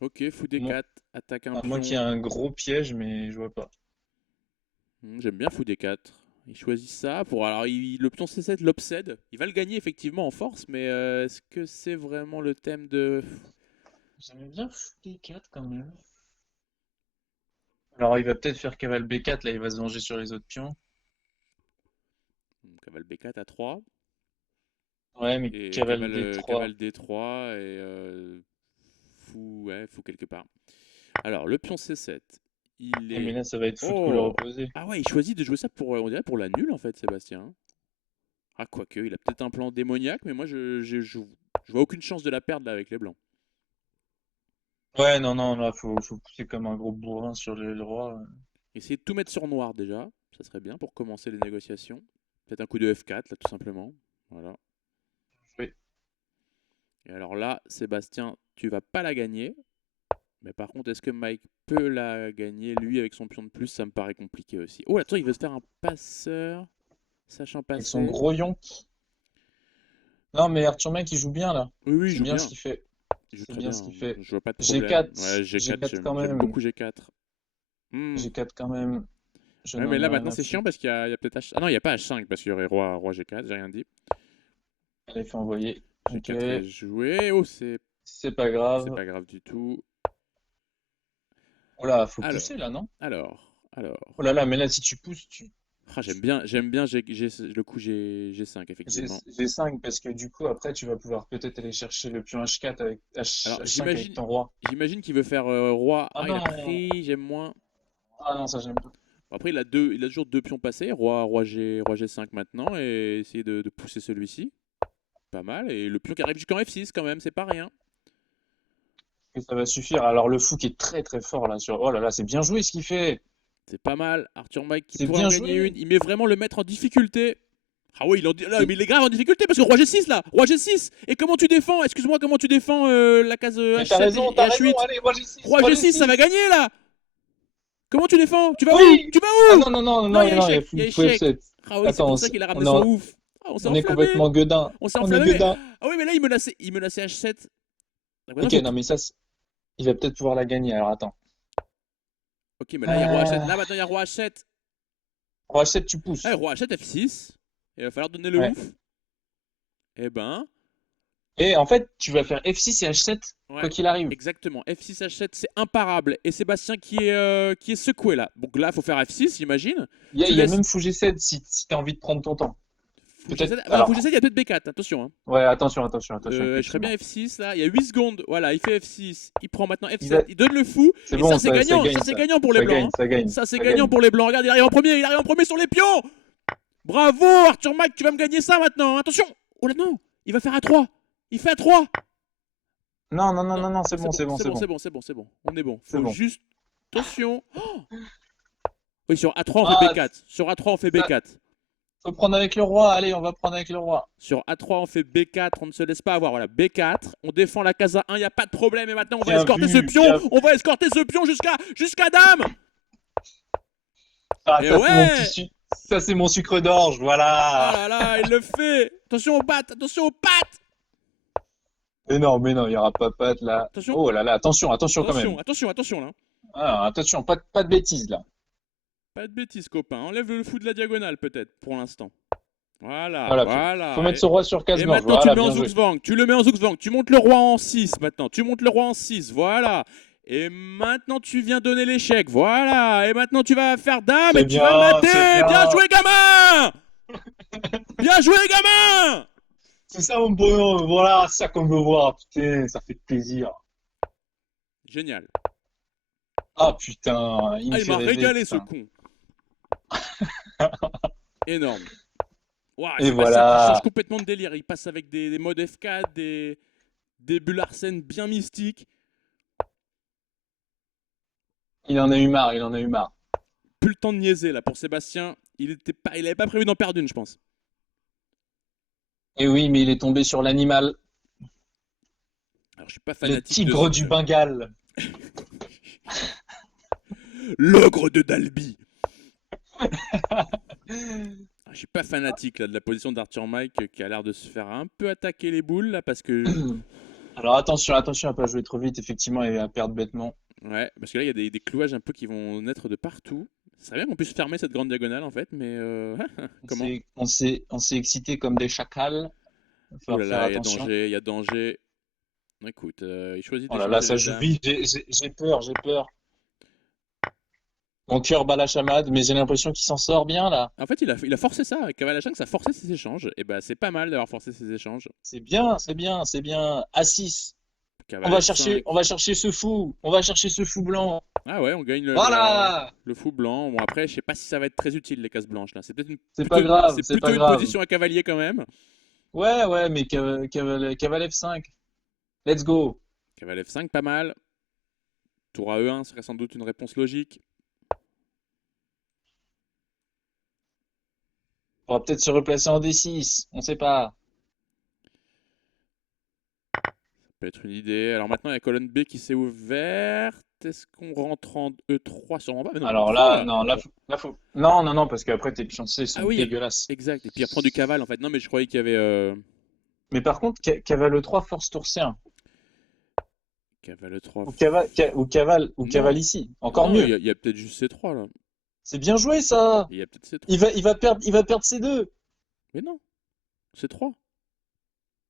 Ok, fou Bon, D4, attaque un à moins qu'il y ait pion. un gros piège, mais je vois pas. J'aime bien fou D4. Il choisit ça pour... Alors, le pion C7 l'obsède. Il va le gagner effectivement en force, mais est-ce que c'est vraiment le thème de... J'aimais bien fou D4 quand même. Alors, il va peut-être faire cavale B4, là, il va se venger sur les autres pions. Cavale B4 à 3. Ouais, mais Et cavale D3. cavale D3 et fou, ouais, fou quelque part. Alors, le pion C7, il Eh, mais est... là, ça va être fou de couleur Oh! opposée. Ah ouais, il choisit de jouer ça pour, on dirait pour la nulle en fait, Sébastien. Ah, quoique, il a peut-être un plan démoniaque, mais moi, je vois aucune chance de la perdre là avec les blancs. Ouais, non, non, là, faut pousser comme un gros bourrin sur le roi. Essayer de tout mettre sur noir déjà, ça serait bien pour commencer les négociations. Peut-être un coup de F4 là, tout simplement. Voilà. Oui. Et alors là, Sébastien, tu vas pas la gagner. Mais par contre, est-ce que Mike peut la gagner, lui, avec son pion de plus? Ça me paraît compliqué aussi. Oh, là, il veut se faire un passeur, sachant Avec son passer. gros yonk. Non, mais Arthur Mec, il joue bien, là. Oui, oui, il C'est joue bien ce bien. qu'il fait. Il joue C'est très bien bien, ce hein. qu'il fait. Je vois pas de problème. Ouais, G4. G4, G4 quand j'aime même. beaucoup G4. Hmm. G4 quand même. Je Ouais, mais n'en ai là, rien maintenant, à c'est chiant foutre. parce qu'il y a peut-être H... Ah non, il n'y a pas H5 parce qu'il y aurait roi G4, j'ai rien dit. Allez, faut envoyer. Ok. G4 est joué. Oh, C'est pas c'est grave. pas grave du tout. Oh là, faut Alors, pousser, là, non? alors. Oh là là, mais là, si tu pousses, Ah, j'aime bien le coup G5, effectivement. G5, parce que du coup, après, tu vas pouvoir peut-être aller chercher le pion H4 avec Alors, H5 avec ton roi. j'imagine qu'il veut faire roi. Ah Ah, il a non! pris, j'aime moins. Ah non, ça j'aime pas. Bon, après, il a toujours deux pions passés, roi G5 maintenant, et essayer de pousser celui-ci. Pas mal. Et le pion qui arrive jusqu'en F6 quand même, c'est pas rien. Et ça va suffire. Alors le fou qui est très très fort là sur. Oh là là, c'est bien joué ce qu'il fait. C'est pas mal. Arthur Mike qui C'est pourrait en bien gagner joué. une. Il met vraiment le maître en difficulté. Ah oui, là, C'est. mais il est grave en difficulté parce que roi G6 là, roi G6. Et comment tu défends? Excuse-moi, comment tu défends la case Mais t'as H7 raison, et t'as raison. H8? Allez, roi G6, Roi roi G6, ça va G6. gagner là. Comment tu défends? Tu vas où? Oui. Tu vas Ah où? non non non Non, non non, il y a il y a fou échec. F7. Ah oui, c'est Attends, pour ça qu'il a ramené on est, son ouf. Ah, on s'est on est enflammé. complètement gueudin. On s'est On est enflammé, mais... gueudin. Ah oui, mais là, il menaçait H7. Donc maintenant, Ok, non mais ça, il va peut-être pouvoir la gagner. Alors attends. Ok, mais là, il y a roi H7. Euh... Là, maintenant, il y a roi H7. Roi H7, tu Ah, pousses. roi H7, F6. Il va falloir donner le Ouais. ouf. Eh ben... Et en fait, tu vas faire F6 et H7 quoi Ouais, qu'il arrive. exactement. F6 H7, c'est imparable. Et Sébastien qui est secoué là. Donc là, il faut faire F6, j'imagine. Tu Il y a laisses même fou G7 si t'as envie de prendre ton temps. fou Peut-être. G7. Ah, fou Alors, G7, il y a peut-être B4, attention. Hein. ouais, attention, attention, attention, Je ferais bien effectivement. F6 là. Il y a 8 secondes. Voilà, il fait F6. Il prend maintenant Il F7. va... Il donne le fou. C'est Et ça, bon, c'est ça gagnant. gagne, Ça, c'est ça. gagnant pour les Ça blancs. gagne, Hein. ça gagne, Ça, c'est ça gagnant gagne. pour les blancs. Regarde, il arrive en premier. Il arrive en premier sur les pions. Bravo, Arthur Mac, tu vas me gagner ça maintenant. Attention. Oh là, non. Il va faire A3. Il fait A3. Non, non, non, Non, non, non, c'est c'est bon, bon, c'est bon, c'est c'est bon, bon. c'est bon, c'est bon, c'est bon. On est bon. C'est Faut bon. juste. Attention. Oh, oui, sur A3, on fait Ah, B4. Sur A3, on fait ça, B4. faut prendre avec le roi. Allez, on va prendre avec le roi. Sur A3, on fait B4. On ne se laisse pas avoir. Voilà, B4. On défend la case A1. Il n'y a pas de problème. Et maintenant, on va Bien escorter ce vu, pion. bien. On va escorter ce pion jusqu'à Dame. Ah, Et ça, c'est mon ouais. Ça, c'est mon sucre d'orge, Oh voilà. là là, il le fait. Attention aux pattes. Attention aux pattes. mais non, il y aura pas patte là. Attention, Oh là là, attention, attention quand même. attention là. Ah, attention, pas de bêtises là. Pas de bêtises, copain. Enlève le fou de la diagonale, peut-être, pour l'instant. Voilà, Voilà, faut voilà. mettre ce roi sur case Et blanche. maintenant, tu le Voilà, mets en bien joué. Zugzwang. Tu le mets en Zugzwang. Tu montes le roi en 6 maintenant. Tu montes le roi en 6. Voilà. Et maintenant, tu viens donner l'échec. Voilà. Et maintenant, tu vas faire dame et tu vas le C'est mater. Bien bien. joué, gamin. Bien joué, gamin. C'est ça mon bonhomme, voilà, ça qu'on veut voir. Putain, ça fait plaisir. Génial. Ah putain, il me Ah, il fait m'a rêver, régalé, ce putain. con. Énorme. Waouh, Et Sébastien qui change voilà. complètement de délire. Il passe avec des modes F4, des bulles Arsène bien mystiques. Il en a eu marre, il en a eu marre. Plus le temps de niaiser là pour Sébastien. Il avait pas prévu d'en perdre une, je pense. Et oui, mais il est tombé sur l'animal, Alors, je suis pas le fanatique de tigre du Bengale. l'ogre de Dalby. Je suis pas fanatique là, de la position d'Arthur Mike qui a l'air de se faire un peu attaquer les boules là parce que Alors attention, attention à pas jouer trop vite, effectivement, et à perdre bêtement. ouais parce que là il y a des clouages un peu qui vont naître de partout. Ça serait bien qu'on puisse fermer cette grande diagonale en fait, mais comment? On s'est excité comme des chacals. Il va Ouh falloir là faire là, il y a attention. danger, il y a danger. Écoute, il choisit Oh là là, d'échanger ça les joue dames. vite, j'ai peur, j'ai peur. Mon cœur bat la chamade, mais j'ai l'impression qu'il s'en sort bien là. En fait, il a forcé ça avec Cavalier 5, ça a forcé ses échanges. Et bah c'est pas mal d'avoir forcé ses échanges. C'est bien, c'est bien, c'est bien. A6. Cavalier 5. On va chercher ce fou. On va chercher ce fou blanc. Ah ouais, on gagne Voilà! le fou blanc. Bon après, je sais pas si ça va être très utile les cases blanches là. C'est peut-être C'est pas grave, c'est c'est pas plutôt une grave. position à cavalier quand même. Ouais, ouais, mais cavale F5. Let's go. Cavalier F5, pas mal. Tour à E1 serait sans doute une réponse logique. On va peut-être se replacer en D6. On sait pas. Ça peut être une idée. Alors maintenant, il y a colonne B qui s'est ouverte. Est-ce qu'on rentre en E3 sûrement pas? Mais non, on Alors prend là, là. non, là, faut. Non, non, non, parce qu'après tes pions C Ah sont oui, dégueulasses. exact. Et puis il reprend du cavale en fait. Non, mais je croyais qu'il y avait Mais par contre, cavale 3, force tour C1. cavale 3. Ou Non, cavale ici. Encore non, mieux. il y a peut-être juste C3 là. C'est bien joué ça. Il y a peut-être C3. Il va perdre C2. Mais non, C3.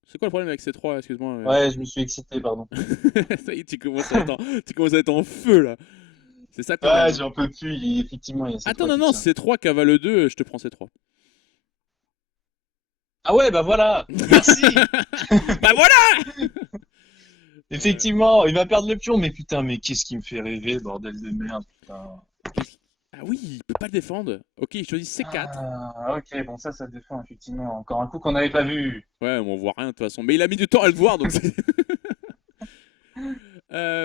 C'est quoi le problème avec C3? Excuse-moi. Ouais, je me suis excité, pardon. Ça y est, tu commences à être en feu là. C'est ça qu'on Ouais, aime. j'en peux plus. Effectivement, il y a Attends, C3 non, qui non, tient. C3, cavale 2, je te prends C3. Ah ouais, bah voilà. Merci. Bah voilà. Euh, Effectivement, il va perdre le pion. Mais putain, mais qu'est-ce qui me fait rêver, bordel de merde, putain. Ah oui, il peut pas le défendre. Ok, il choisit C4. Ah, ok, bon, ça défend, effectivement. Encore un coup qu'on n'avait pas vu. Ouais, on voit rien de toute façon. Mais il a mis du temps à le voir, donc c'est...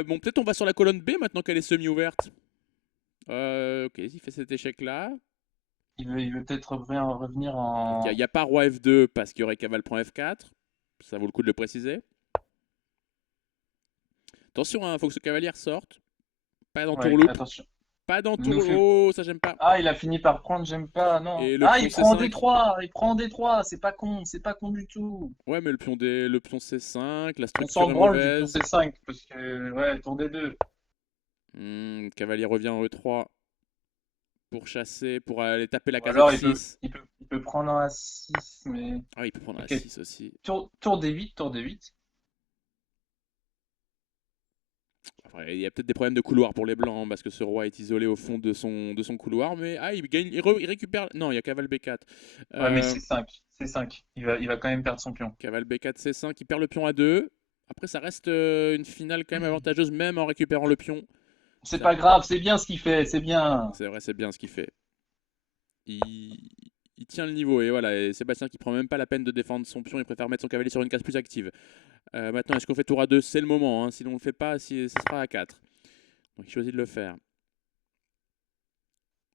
Bon, peut-être on va sur la colonne B maintenant qu'elle est semi-ouverte. Ok, il fait cet échec-là. Il veut peut-être revenir Donc il en. n'y a pas roi F2 parce qu'il y aurait cavale prend F4. Ça vaut le coup de le préciser. Attention, il faut que ce cavalier sorte. Pas dans Ouais, tourloupe. attention. Pas dans Nous tourloupe. fait. Oh, ça j'aime pas. Ah, il a fini par prendre, j'aime pas, non. Et le Ah, pion il prend en C5. D3, il prend en D3, c'est pas con du tout. Ouais, mais le pion C5, la On structure s'en est branle du pion mauvaise. C5, parce que, ouais, tour D2. Cavalier revient en E3 pour chasser, pour aller taper la Ou case alors F6. il peut prendre un A6, mais. Ah, il peut prendre un Ok, A6 aussi. tour D8, tour D8. Après, il y a peut-être des problèmes de couloir pour les blancs, parce que ce roi est isolé au fond de son couloir. Mais ah, il gagne, il récupère. Non, il y a cavale B4. Ouais, mais Euh, C5, C5. Il va quand même perdre son pion. cavale B4, C5, il perd le pion à 2. Après, ça reste une finale quand même avantageuse, même en récupérant le pion. C'est Ça- pas grave, c'est bien ce qu'il fait, c'est bien. C'est vrai, c'est bien ce qu'il fait. Il... il tient le niveau. Et voilà, et Sébastien qui prend même pas la peine de défendre son pion, il préfère mettre son cavalier sur une case plus active. Maintenant, est-ce qu'on fait tour à 2? C'est le moment. Hein. Si l'on ne le fait pas, ce sera à 4. Donc il choisit de le faire.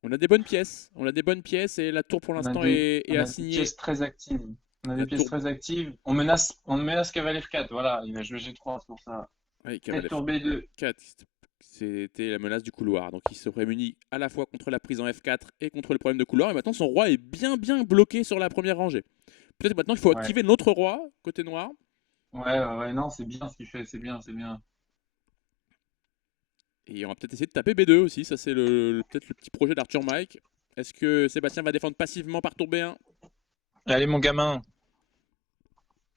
On a des bonnes pièces. On a des bonnes pièces et la tour pour l'instant est On a des assignée. pièces très actives. On a La des pièces tour. très actives. On menace cavalier F4, voilà, il va jouer G3, c'est pour ça. Oui, Peut-être cavalier tour B2. F4. C'était la menace du couloir. Donc il se prémunit à la fois contre la prise en F4 et contre le problème de couloir. Et maintenant son roi est bien bloqué sur la première rangée. Peut-être maintenant il faut Ouais. activer notre roi côté noir. ouais, non, c'est bien ce qu'il fait, c'est bien, c'est bien. Et on va peut-être essayer de taper B2 aussi. Ça, c'est peut-être le petit projet d'Arthur Mike. Est-ce que Sébastien va défendre passivement par tour B1? Allez, mon gamin.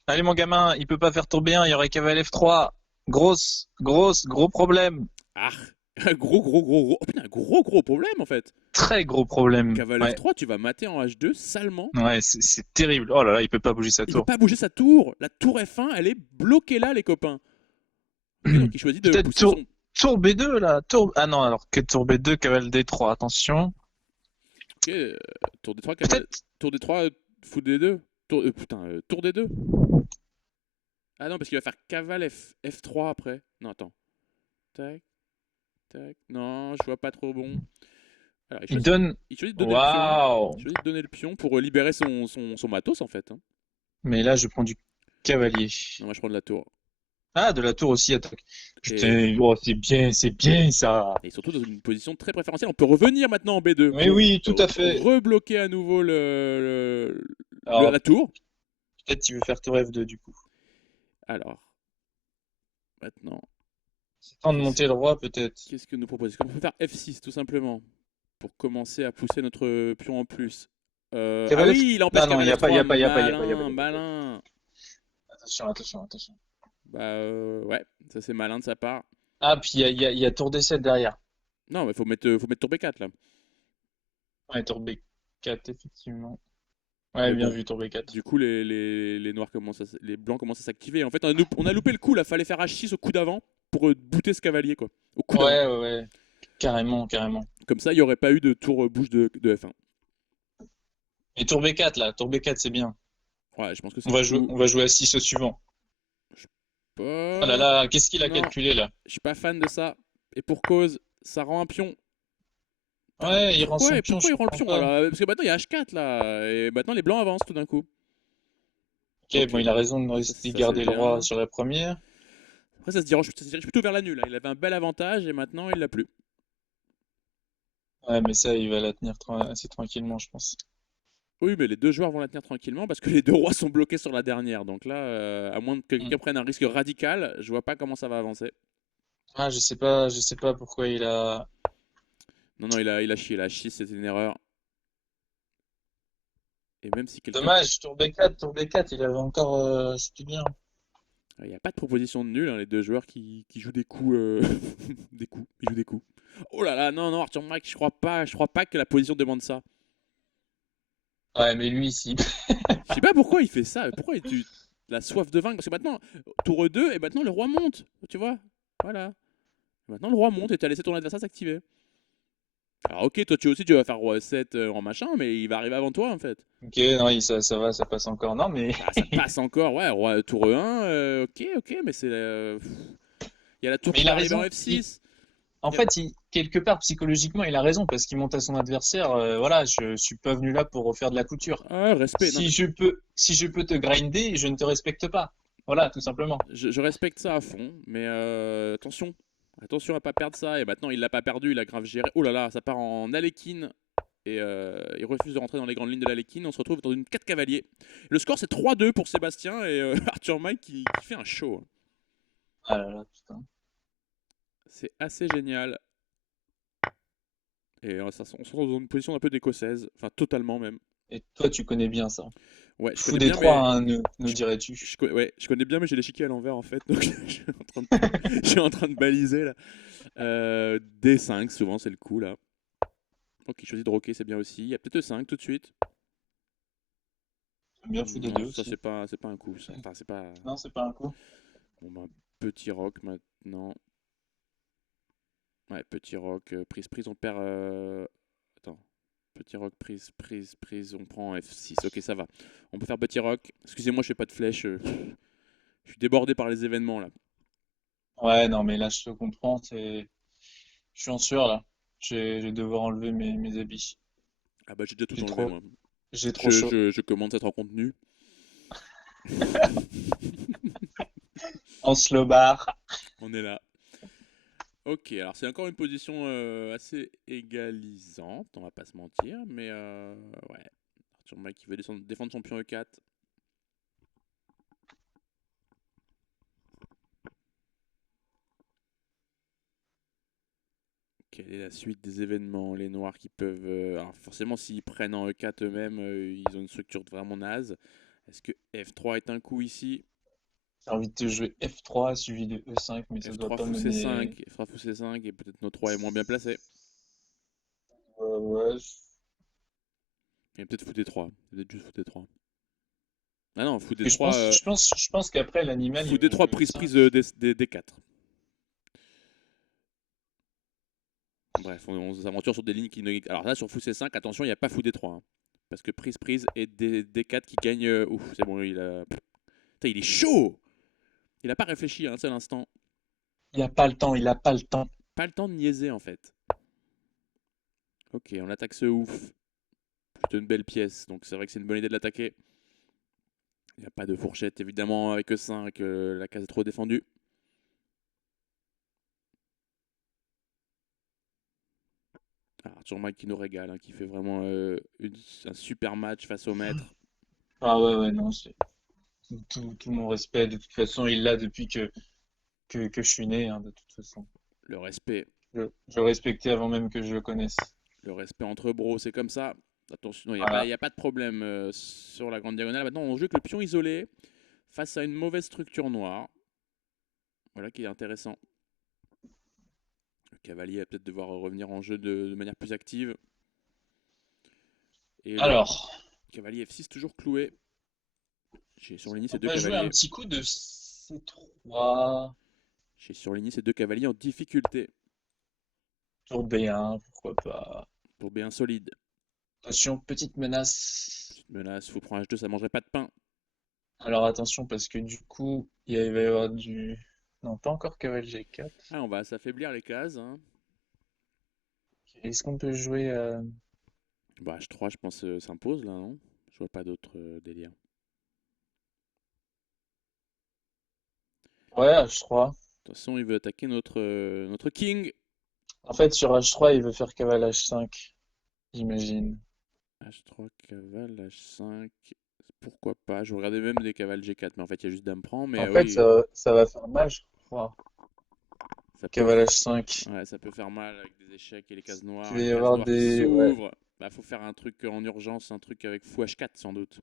Allez, mon gamin, il peut pas faire tour B1, il y aurait cavale F3. Gros problème. Ah, gros. Oh putain, gros problème en fait. Très gros problème. Cavale Ouais, F3, tu vas mater en H2 salement. ouais, c'est terrible. Oh là là, il peut pas bouger sa Il peut tour. pas bouger sa tour. La tour F1, elle est bloquée là, les copains. Ok, donc il choisit de Peut-être pousser son. tour B2 là. Ah non, alors que tour B2, cavale D3, attention. Ok, tour D3, Peut-être. tour D3, fou D2. Putain, tour D2. Ah non, parce qu'il va faire cavale F3 après. Non, attends. Tac, tac. Non, je vois pas trop bon. Alors, Il donne. il choisit de donner le pion. Il Waouh! choisit de donner le pion pour libérer son matos en fait, hein. Mais là, je prends du cavalier. Non, moi je prends de la tour. Ah, de la tour aussi, attaque. Et, Putain, oh, c'est bien ça. et surtout dans une position très préférentielle. On peut revenir maintenant en B2 Mais pour oui, tout à fait. rebloquer à nouveau Alors, la tour. peut-être qu'il veut faire tour F2 du coup. Alors, maintenant, C'est temps de qu'est-ce monter le roi, peut-être. qu'est-ce que nous propose? Est-ce qu'on peut faire F6 tout simplement pour commencer à pousser notre pion en plus? Ah Cavale F... oui, il empêche Non, non, il cavale n'y a pas, il y F3. a pas, il y a pas, il y a pas, il y a pas, Malin, il y a pas. malin. Attention. Bah ouais, ça c'est malin de sa part. Ah, puis il y a tour D7 derrière. Non, mais faut mettre tour B4 là. Ouais, tour B4, effectivement. Ouais, Mais bien bon, vu, tour B4. du coup, les noirs commencent les blancs commencent à s'activer. En fait, on a loupé le coup là. Fallait faire H6 au coup d'avant pour booter ce cavalier quoi. Au coup d'avant. Ouais. Carrément. Comme ça, il n'y aurait pas eu de tour bouche de F1. Et tour B4, là, tour B4, c'est bien. Ouais, je pense que c'est le coup. On va jouer à 6 au suivant. Je Oh là pas. là, qu'est-ce qu'il a Non, calculé là? je suis pas fan de ça. Et pour cause, ça rend un pion. Putain, Ouais, il rend son pion, pourquoi je il rend le comprends pion pas. voilà. Parce que maintenant il y a H4 là. Et maintenant les blancs avancent tout d'un coup. Ok, Ok, bon, il a raison de rester ça c'est garder le roi bien. sur la première. Après, ça se dirige plutôt vers la nulle, hein. Il avait un bel avantage et maintenant il l'a plus. Ouais, mais ça, il va la tenir assez tranquillement, je pense. Oui, mais les deux joueurs vont la tenir tranquillement parce que les deux rois sont bloqués sur la dernière. Donc là, à moins que Hmm. quelqu'un prenne un risque radical, je vois pas comment ça va avancer. Ah, je sais pas pourquoi il a. Non, il a chié. La 6, c'était une erreur. Et même si quelqu'un. Dommage, tour B4, il avait encore. C'était bien. Il n'y a pas de proposition de nul, hein, les deux joueurs qui jouent des coups. Des coups. Ils jouent des coups. Oh là là, non, Arthur Mike, je crois pas que la position demande ça. Ouais, mais lui, ici. Je sais pas pourquoi il fait ça. Pourquoi tu. La soif de vaincre. Parce que maintenant, tour 2, et maintenant le roi monte. Tu vois. Voilà. Maintenant le roi monte et tu as laissé ton adversaire s'activer. Alors ok, toi tu vas faire roi 7 en machin, mais il va arriver avant toi en fait. Ok, non, ça va, ça passe encore. Non, mais. Ah, ça passe encore, ouais, roi tour 1, ok, mais c'est... Il y a la tour Mais qui il va a arriver en raison. F6. En Il y a- fait, quelque part, psychologiquement, il a raison parce qu'il monte à son adversaire. Voilà, je suis pas venu là pour refaire de la couture. Ah, respect, non mais Si je peux te grinder, je ne te respecte pas. Voilà, tout simplement. je respecte ça à fond, mais attention. Attention à pas perdre ça, et maintenant il l'a pas perdu, il a grave géré. Oh là là, ça part en Alekhine, et il refuse de rentrer dans les grandes lignes de l'Alekhine. On se retrouve dans une 4 cavaliers. Le score c'est 3-2 pour Sébastien et Arthur Mike qui fait un show, hein. Ah là là, putain. C'est assez génial. Et on se retrouve dans une position un peu d'écossaise, enfin totalement même. Et toi, tu connais bien ça. Ouais, je Fou connais des bien, mais trois, hein, nous je, dirais-tu. ouais, je connais bien, mais j'ai l'échiquier à l'envers en fait, donc je suis en train de baliser là. D5, souvent c'est le coup là. Ok, il choisit de roquer, c'est bien aussi. Il y a peut-être E5 tout de suite. J'aime bien fou des Non, deux ça aussi. c'est pas un coup. Ça. Enfin, c'est pas. Non, c'est pas un coup. Bon, ben, petit rock maintenant. Ouais, petit rock, prise, on perd. Attends. Petit rock, prise, on prend F6. Ok, ça va. On peut faire petit rock. Excusez-moi, je fais pas de flèche. Je suis débordé par les événements là. Ouais, non, mais là, je te comprends. Je suis en sueur là. Je vais devoir enlever mes habits. Ah bah j'ai déjà tout J'ai enlevé trop, moi. j'ai trop chaud. Je commande cette rencontre nue. En slow bar. On est là. Ok, alors c'est encore une position assez égalisante, on va pas se mentir, mais ouais. Arthur Mike qui veut défendre son pion E4. Quelle est la suite des événements? Les noirs qui peuvent. Alors forcément, s'ils prennent en E4 eux-mêmes, ils ont une structure vraiment naze. Est-ce que F3 est un coup ici? J'ai envie de te jouer F3 suivi de E5, mais ça doit F3 pas fou mener. C5, F3 fou C5 et peut-être nos 3 est moins bien placé. Ouais, Et peut-être fou D3. Peut-être juste fou D3. Ah non, fou parce que D3, je pense qu'après l'animal, fou ils vont D3 jouer prise prise E5. D4. Bref, on s'aventure sur des lignes qui ne. Alors là, sur fou C5, attention, il n'y a pas fou D3. Hein. Parce que prise prise et D4 qui gagne. Ouf, c'est bon, il a. Putain, il est chaud! Il n'a pas réfléchi un seul instant. Il a pas le temps, il a pas le temps. Pas le temps de niaiser en fait. Ok, on attaque ce ouf. Plutôt une belle pièce, donc c'est vrai que c'est une bonne idée de l'attaquer. Il n'y a pas de fourchette évidemment avec E5, la case est trop défendue. Ah, Arthur Mike qui nous régale, hein, qui fait vraiment un super match face au maître. Ah ouais, ouais, non, c'est tout mon respect. De toute façon, il l'a depuis que je suis né, hein, de toute façon. Le respect, Je le respectais avant même que je le connaisse. le respect entre bros, c'est comme ça. Attention, il Voilà. n'y a pas de problème sur la grande diagonale. Maintenant, on joue avec le pion isolé face à une mauvaise structure noire. Voilà qui est intéressant. Le cavalier va peut-être devoir revenir en jeu de manière plus active. Et le Alors, cavalier F6 toujours cloué. J'ai surligné ces on deux va jouer un cavaliers. petit coup de C3, J'ai surligné ces deux cavaliers en difficulté tour B1, pourquoi pas. pour B1 solide. Attention, petite menace. Petite menace, fou prend H2, ça mangerait pas de pain. Alors attention, parce que du coup, il va y avoir du... Non, pas encore cavalier G4. Ah, on va s'affaiblir les cases. Hein. Est-ce qu'on peut jouer... Bah, H3, je pense, s'impose là, non? Je vois pas d'autres délires. Ouais, H3. De toute façon, il veut attaquer notre king. En fait, sur H3, il veut faire cavale H5, j'imagine. H3, cavale, H5. Pourquoi pas? Je regardais même des cavales G4, mais en fait, il y a juste dame prend. Mais En fait, oui, ça va faire mal, je crois. ça peut, Cavale H5. ouais, ça peut faire mal avec des échecs et les cases Il noires. va Les y cases avoir noires qui des... Ouais, s'ouvrent. Bah, faut faire un truc en urgence, un truc avec fou H4 sans doute.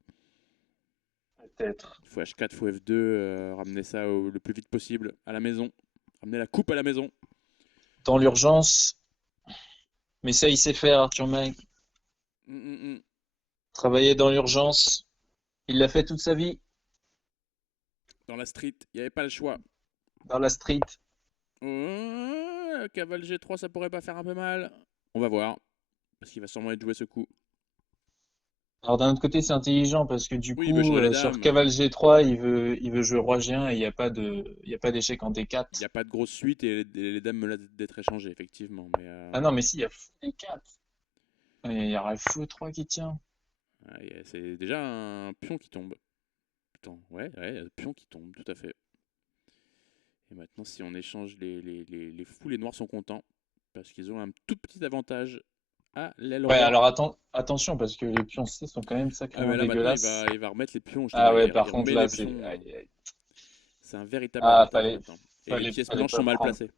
peut-être. Fou H4, fou F2, ramener ça le plus vite possible à la maison. Ramener la coupe à la maison. Dans l'urgence. Mais ça, il sait faire, Arthur Mike. Hum, hum, hum. Travailler dans l'urgence. Il l'a fait toute sa vie. Dans la street, il n'y avait pas le choix. Dans la street. Cavale G3, ça pourrait pas faire un peu mal? On va voir. Parce qu'il va sûrement être joué ce coup. Alors d'un autre côté, c'est intelligent parce que du Oui, il veut coup, changer les sur dames. cavale G3, il veut jouer roi G1 et il y a pas d'échec en Il n'y D4. a pas de grosse suite et les dames menacent d'être échangées, effectivement. Mais Ah non, mais si, il y a fou D4. Et il y aura fou E3 qui tient. c'est déjà un pion qui tombe. Putain, ouais, il y a le pion qui tombe, tout à fait. Et maintenant, si on échange les fous, les noirs sont contents. Parce qu'ils ont un tout petit avantage à l'aile Ouais, roi. alors attention parce que les pions C sont quand même Ah, sacrément mais là, maintenant, dégueulasses. il va remettre les pions, justement. Ah ouais, Il par contre remet là, les c'est... pions. Aïe, aïe. C'est un véritable Ah, avantage maintenant. Et les pièces fallait blanches sont pas mal prendre. placées.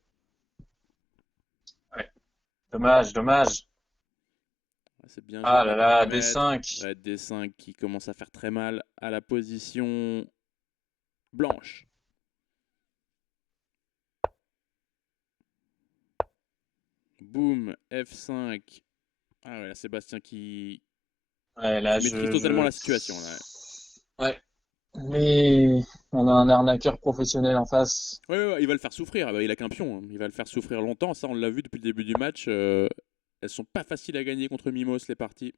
Ouais. Dommage, dommage. C'est bien joué Ah de la là part du là, maître. D5. Ouais, D5 qui commence à faire très mal à la position blanche. Boum, F5. Ah ouais, là, Sébastien Ouais, là, qui maîtrise totalement la situation. Là. Ouais. Mais on a un arnaqueur professionnel en face. Ouais, ouais, ouais, il va le faire souffrir. Ah bah, il a qu'un pion. Hein. Il va le faire souffrir longtemps. Ça, on l'a vu depuis le début du match. Elles sont pas faciles à gagner contre Mimos, les parties.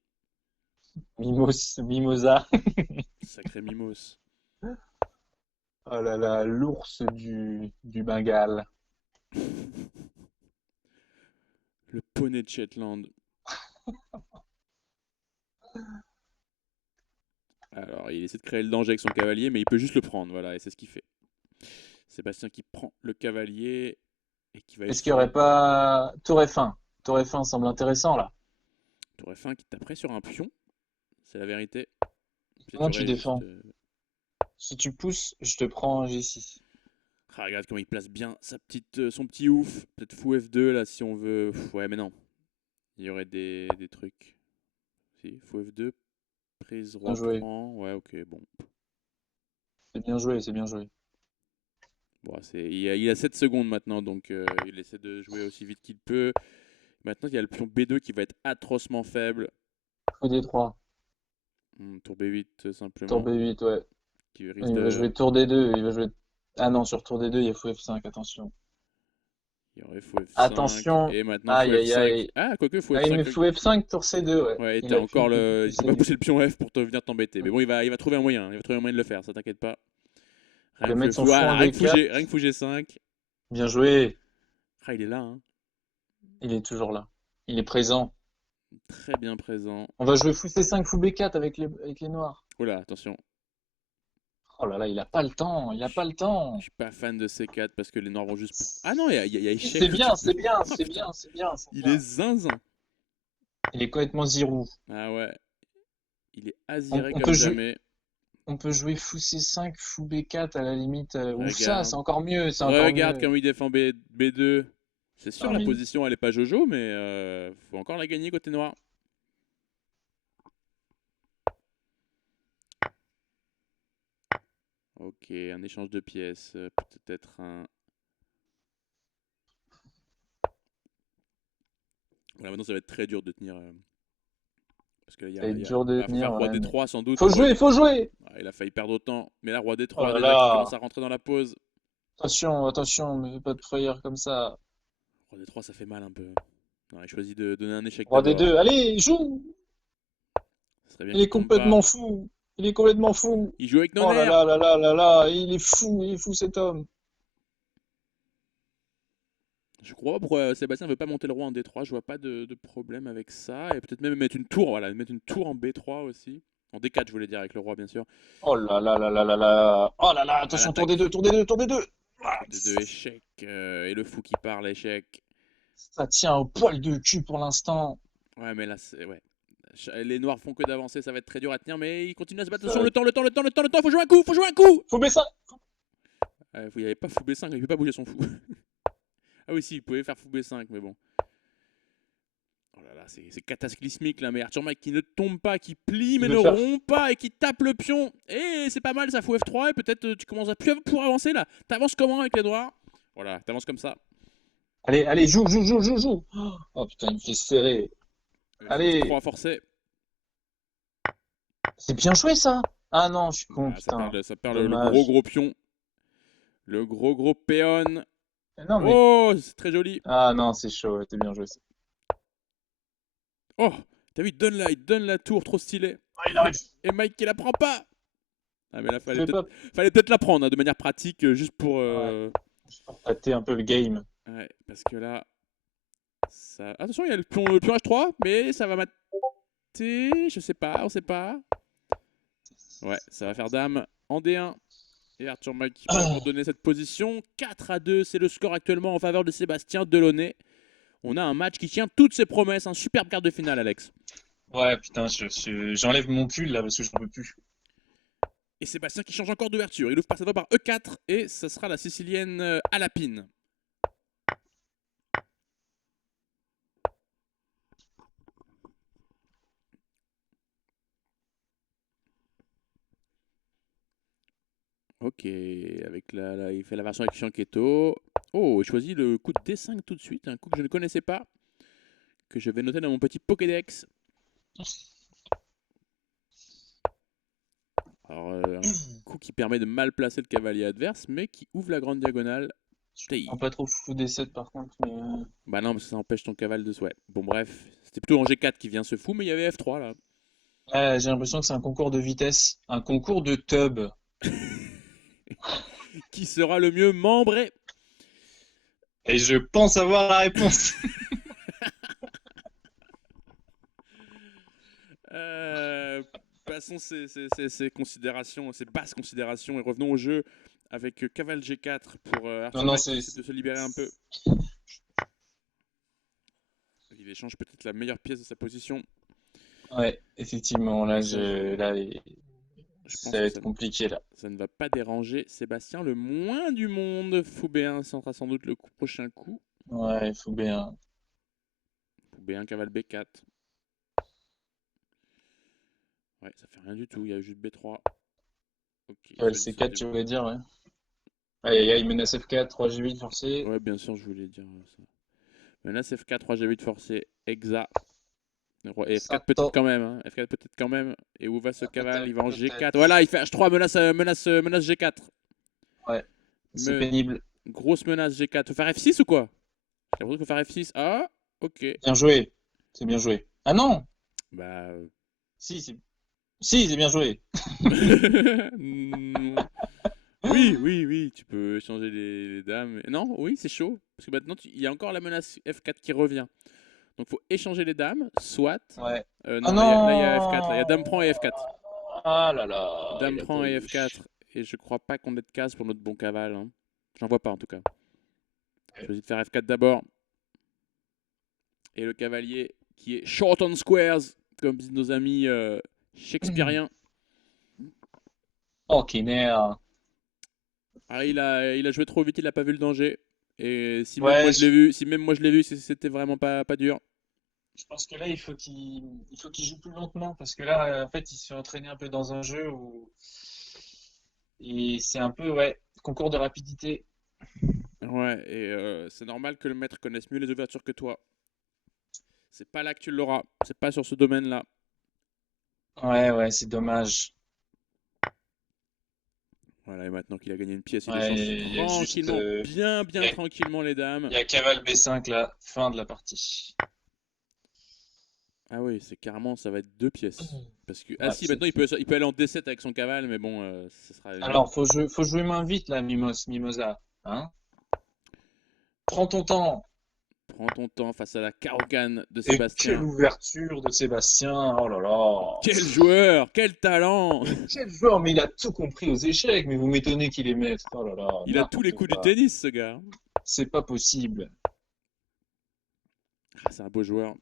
Mimosa. Sacré Mimos. Oh là là, l'ours du Bengale. Le poney de Shetland. Alors, il essaie de créer le danger avec son cavalier, mais il peut juste le prendre. Voilà, et c'est ce qu'il fait. Sébastien qui prend le cavalier et qui va Est-ce qu'il n'y essayer. aurait pas Tour F1? Tour F1 semble intéressant là. Tour F1 qui taperait sur un pion, c'est la vérité. Peut-être Comment y tu aurait juste. défends? Si tu pousses, je te prends un G6. Ah, regarde comment il place bien son petit ouf. Peut-être fou F2 là si on veut. Ouais, mais non. Il y aurait des trucs. Si, fou F2, prise Bien roi joué. prend. Ouais, ok, bon. C'est bien joué, c'est bien joué. Bon, il a 7 secondes maintenant, donc il essaie de jouer aussi vite qu'il peut. Maintenant, il y a le pion B2 qui va être atrocement faible. Fou D3. Tour B8 Tour simplement, B8, ouais. qui risque Il va de. jouer tour D2. Il va jouer. Ah non, sur tour D2, il y a fou F5, attention. Il y aurait fou F5 Attention. et maintenant fou Aïe, aïe, F5. aïe. Ah, quoique fou Ah, il met F5. fou F5, tour C2, ouais. Ouais, et Il t'as appuie, encore il le. fait Il peut pas C2. pousser le pion F pour te venir t'embêter. Mais bon, il va trouver un moyen. Il va trouver un moyen de le faire, ça t'inquiète pas. Il Rien va que mettre son fou en Voilà, D4. rien que fou G5. Bien joué. Ah, il est là, hein. Il est toujours là. Il est présent. Très bien présent. On va jouer fou C5, fou B4 avec les noirs. Oula, attention. Oh là là, il a pas le temps. Il a pas le Je temps. suis pas fan de C4 parce que les noirs vont juste. Ah non, il y a Si, échec. c'est bien, c'est bien, Ah c'est putain, bien, c'est bien, c'est il est bien. zinzin. Il est complètement zirou. Ah ouais, il est On, asiré on comme peut jouer, jamais. on peut jouer fou C5, fou B4 à la limite. Ou ça, Regarde. c'est encore mieux, c'est encore Regarde mieux. comme il défend B2. C'est sûr, Non, la mais position, elle est pas Jojo, mais faut encore la gagner côté noir. Ok, un échange de pièces. Peut-être un. Voilà, maintenant, ça va être très dur de tenir. Parce qu'il y ça va a, être dur de bah, faut faire tenir, roi ouais, mais. D3 sans doute. Faut jouer, faut jouer! Ah, il a failli perdre autant. Mais là, roi Oh D3 là déjà qui commence là! à rentrer dans la pause. Attention, attention, me fais pas de frayeur comme ça. Roi D3, ça fait mal un peu. Non, il choisit de donner un échec Roi des d'abord. deux, allez, joue! Ce serait bien Il qu'il est tombe pas. complètement fou! Il est complètement fou! Il joue avec nos Oh là nerfs. là là là là là! Il est fou cet homme! Je crois pas pourquoi Sébastien veut pas monter le roi en D3. Je vois pas de problème avec ça. Et peut-être même mettre une tour. Voilà, mettre une tour en B3 aussi. En D4, je voulais dire, avec le roi, bien sûr. Oh là là là là là là! Oh là là! À Attention, tour des deux, l'attaque. tour des deux, tour des deux! Ah, Tour des deux échecs. Et le fou qui parle, échec. ça tient au poil de cul pour l'instant. Ouais, mais là, c'est. Ouais. Les noirs font que d'avancer, ça va être très dur à tenir, mais il continue à se battre. Ça Attention, va le être- temps, le temps, le temps, le temps, le temps, faut jouer un coup, faut jouer un coup. Faut baisser ça! Il n'y avait pas fou B5, il ne peut pas bouger son fou. Ah oui, si, il pouvait faire fou B5, mais bon. Oh là là, c'est cataclysmique là, mais Arthur Mike qui ne tombe pas, qui plie Il mais veut ne faire. rompt pas et qui tape le pion. Et c'est pas mal, ça fou F3 et peut-être tu commences à plus pour avancer là. T'avances comment avec les noirs? Voilà, t'avances comme ça. Allez, allez, joue, joue, joue, joue, joue! Oh putain, il me fait serrer. Fou Allez! F3 forcé. C'est bien joué ça! Ah non, je suis con, Ah, putain. ça perd le gros Dommage. gros pion. Le gros péon. Non mais. Oh, c'est très joli. Ah non, c'est chaud, ouais, t'es bien joué ça. Oh, t'as vu, il donne la tour, trop stylé. Ah, il arrive! Et Mike qui la prend pas. Ah mais là, Je vais pas. fallait peut-être la prendre hein, de manière pratique, juste pour... Ouais, je vais tâter un peu le game. Ouais, parce que là, ça... Attention, il y a le pion H3, mais ça va mater... Je sais pas, on sait pas. Ouais, ça va faire dame en D1. Et Arthur Mike qui peut abandonner cette position. 4-2, c'est le score actuellement en faveur de Sébastien Delaunay. On a un match qui tient toutes ses promesses. Un superbe quart de finale, Alex. Ouais, putain, j'enlève mon pull là parce que j'en peux plus. Et Sébastien qui change encore d'ouverture. Il ouvre par cette fois par E4 et ce sera la sicilienne à la pine. Ok, il fait la version avec Fianchetto. Oh, il choisit le coup de D5 tout de suite, un coup que je ne connaissais pas, que je vais noter dans mon petit Pokédex. Alors, un coup qui permet de mal placer le cavalier adverse, mais qui ouvre la grande diagonale. Je comprends pas trop fou des 7 par contre, mais. Bah non, parce que ça empêche ton cavale de... Ouais, bon bref, c'était plutôt en G4 qui vient se fou, mais il y avait F3 là. Ouais, j'ai l'impression que c'est un concours de vitesse, un concours de tub. Qui sera le mieux membré? Et je pense avoir la réponse. Passons ces considérations, ces basses considérations et revenons au jeu avec cavale G4 pour Non, Arthur non, Mike qui essaie de se libérer un peu. Il échange peut-être la meilleure pièce de sa position. Ouais, effectivement, là, Message. là, Je Ça pense va que être compliqué là. ça ne va pas déranger Sébastien le moins du monde. Fou B1 sera sans doute le prochain coup. Ouais, il faut bien. Fou B1 cavale B4. Ouais, ça fait rien du tout. Il y a juste B3. Ok, il Cavale choisit C4, sauter. tu voulais dire, ouais. Aïe, aïe, aïe, menace F4, 3G8 forcé. Ouais, bien sûr, je voulais dire ça. Menace F4, 3G8 forcé, Exa. Et F4 peut-être Sato. quand même. Hein. F4 peut-être quand même. Et où va ce Ah, cavale? peut-être, Il va en G4. peut-être. Voilà, il fait H3, menace G4. Ouais, c'est Me... pénible. Grosse menace G4. Faut faire F6 ou quoi? J'ai l'impression qu'il faut faire F6. Ah, ok. Bien joué. C'est bien joué. Ah non! Bah. Si, c'est bien joué. Non. Oui, oui, oui, tu peux changer les dames. Non, oui, c'est chaud. Parce que maintenant, il y a encore la menace F4 qui revient. Donc, faut échanger les dames, soit. Ouais. Ah Non, là, il y a F4. Là, il y a dame non! prend et F4. Ah là là, Dame il a prend pas et eu. F4. Et je crois pas qu'on ait de case pour notre bon cavale. Hein. J'en vois pas en tout cas. Choisis de faire F4 d'abord. Et le cavalier qui est short on squares, comme disent nos amis shakespeariens. Oh, Kiner. Ah, il a joué trop vite, il a pas vu le danger. Et si même moi Ouais, je l'ai vu, si même moi je l'ai vu, c'était vraiment pas dur. je pense que là, il faut qu'il joue plus lentement parce que là, en fait, il se fait entraîner un peu dans un jeu où et c'est un peu, ouais, concours de rapidité. Ouais, et c'est normal que le maître connaisse mieux les ouvertures que toi. C'est pas là que tu l'auras, c'est pas sur ce domaine-là. Ouais, ouais, c'est dommage. Voilà, et maintenant qu'il a gagné une pièce, il Ouais, échange il y a juste, tranquillement, bien il y bien a, tranquillement les dames. il y a cavale B5 là, fin de la partie. Ah oui, c'est carrément, ça va être deux pièces. Parce que, ah Ouais, si, maintenant il peut aller en D7 avec son cavale, mais bon, ce sera une... alors, faut jouer main vite là, Mimosa. Hein? Prends ton temps. Prends ton temps face à la carocane de Et quelle Sébastien. ouverture de Sébastien. Oh là là. Quel joueur, quel talent! Mais quel joueur, mais il a tout compris aux échecs, mais vous m'étonnez qu'il est maître. Oh là là, Il a tous les n'importe coups du quoi. tennis, ce gars. C'est pas possible. Ah, c'est un beau joueur,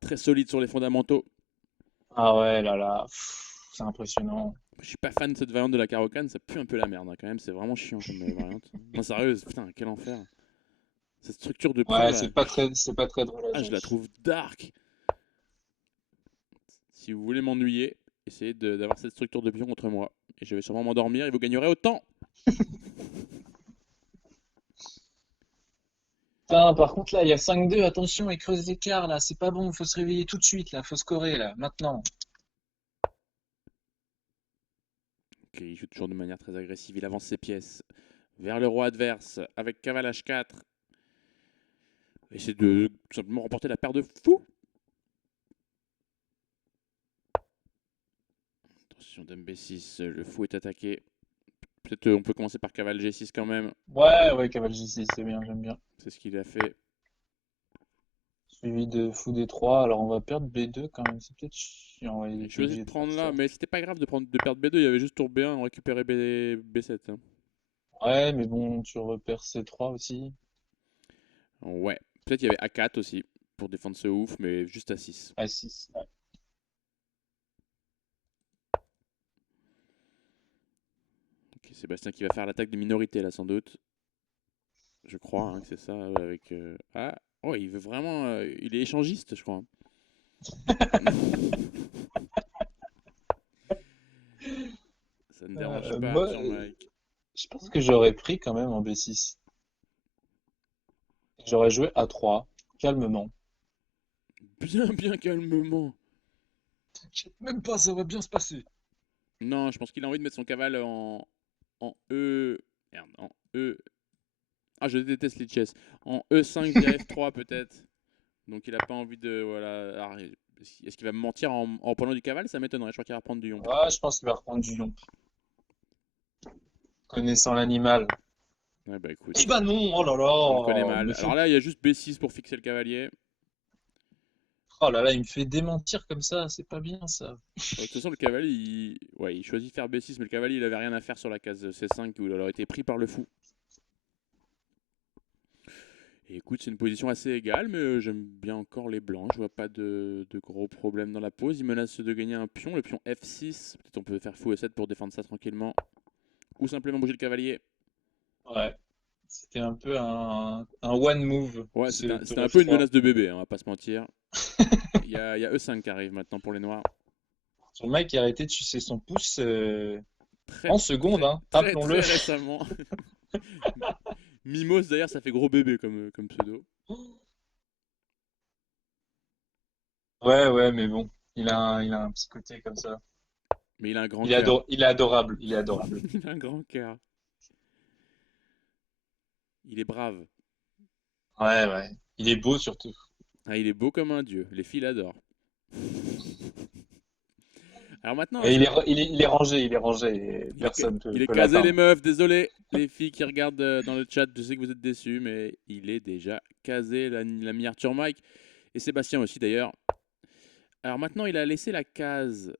très solide sur les fondamentaux. Ah ouais, là là, c'est impressionnant. Je suis pas fan de cette variante de la carocane, ça pue un peu la merde hein, quand même, c'est vraiment chiant comme variante. Non, sérieuse, putain, quel enfer. Cette structure de pion Ouais, là, c'est pas très drôle à je jouer. la trouve dark. Si vous voulez m'ennuyer, essayez d'avoir cette structure de pion contre moi. Et je vais sûrement m'endormir et vous gagnerez autant. Putain, par contre, là, il y a 5-2, attention, il creuse l'écart, là, c'est pas bon, faut se réveiller tout de suite, là, faut scorer, là, maintenant. Ok, il joue toujours de manière très agressive, il avance ses pièces vers le roi adverse avec cavale H4. Essaie de tout simplement remporter la paire de fou. Attention, dame B6, le fou est attaqué. Peut-être on peut commencer par cavale G6 quand même. Ouais, ouais, cavale J6, c'est bien, j'aime bien. C'est ce qu'il a fait. Suivi de fou D3, alors on va perdre B2 quand même, c'est peut-être chiant, ouais, il Il était choisit obligé de de faire prendre là, ça. mais c'était pas grave de perdre B2, il y avait juste tour B1, on récupérait B7. Hein. Ouais, mais bon, tu repères C3 aussi. Ouais, peut-être il y avait A4 aussi pour défendre ce ouf, mais juste A6. A6, ouais. Ok, Sébastien qui va faire l'attaque des minorités là sans doute. Je crois hein, que c'est ça avec. Ah, oh, il veut vraiment. Il est échangiste, je crois. Ça ne dérange pas Moi, Arthur Mike. je pense que j'aurais pris quand même en B6. J'aurais joué A3, calmement. Bien, bien calmement. T'inquiète même pas, ça va bien se passer. Non, je pense qu'il a envie de mettre son cavale en E. Merde, en E. Ah, je déteste les chess. En E5 via F3 peut-être. Donc il a pas envie de. Voilà. Alors, est-ce qu'il va me mentir en prenant du cavale? Ça m'étonnerait. Je crois qu'il va prendre du yonk. Ouais, je pense qu'il va reprendre du lion. Connaissant l'animal. Ouais, bah Eh écoute. ben non, oh là On le connaît là, mal. Alors là, il y a juste B6 pour fixer le cavalier. oh là là, il me fait démentir comme ça, c'est pas bien ça. De toute façon, le cavalier, ouais, il choisit de faire B6, mais le cavalier, il avait rien à faire sur la case C5 où il aurait été pris par le fou. Et écoute, c'est une position assez égale, mais j'aime bien encore les blancs. Je vois pas de gros problèmes dans la pose. Il menace de gagner un pion, le pion F6. Peut-être on peut faire fou E7 pour défendre ça tranquillement. Ou simplement bouger le cavalier. Ouais, c'était un peu un one move, Ouais, ce c'était tour un peu une F3. menace de bébé, hein, on va pas se mentir. Il y a E5 qui arrive maintenant pour les noirs. Son mec a arrêté de sucer son pouce Très, en seconde, hein, très rappelons-le. récemment. Mimos d'ailleurs, ça fait gros bébé comme pseudo. Ouais, ouais, mais bon, il a un petit côté comme ça. Mais il a un grand cœur. Il est adorable, il est adorable. Il a un grand cœur. Il est brave. Ouais, ouais. Il est beau surtout. Ah, il est beau comme un dieu. Les filles l'adorent. Alors maintenant, Et il est rangé, et personne il est peut casé les l'atteindre. meufs. Désolé, les filles qui regardent dans le chat, je sais que vous êtes déçus, mais il est déjà casé, l'ami Arthur Mike. Et Sébastien aussi d'ailleurs. Alors maintenant, il a laissé la case.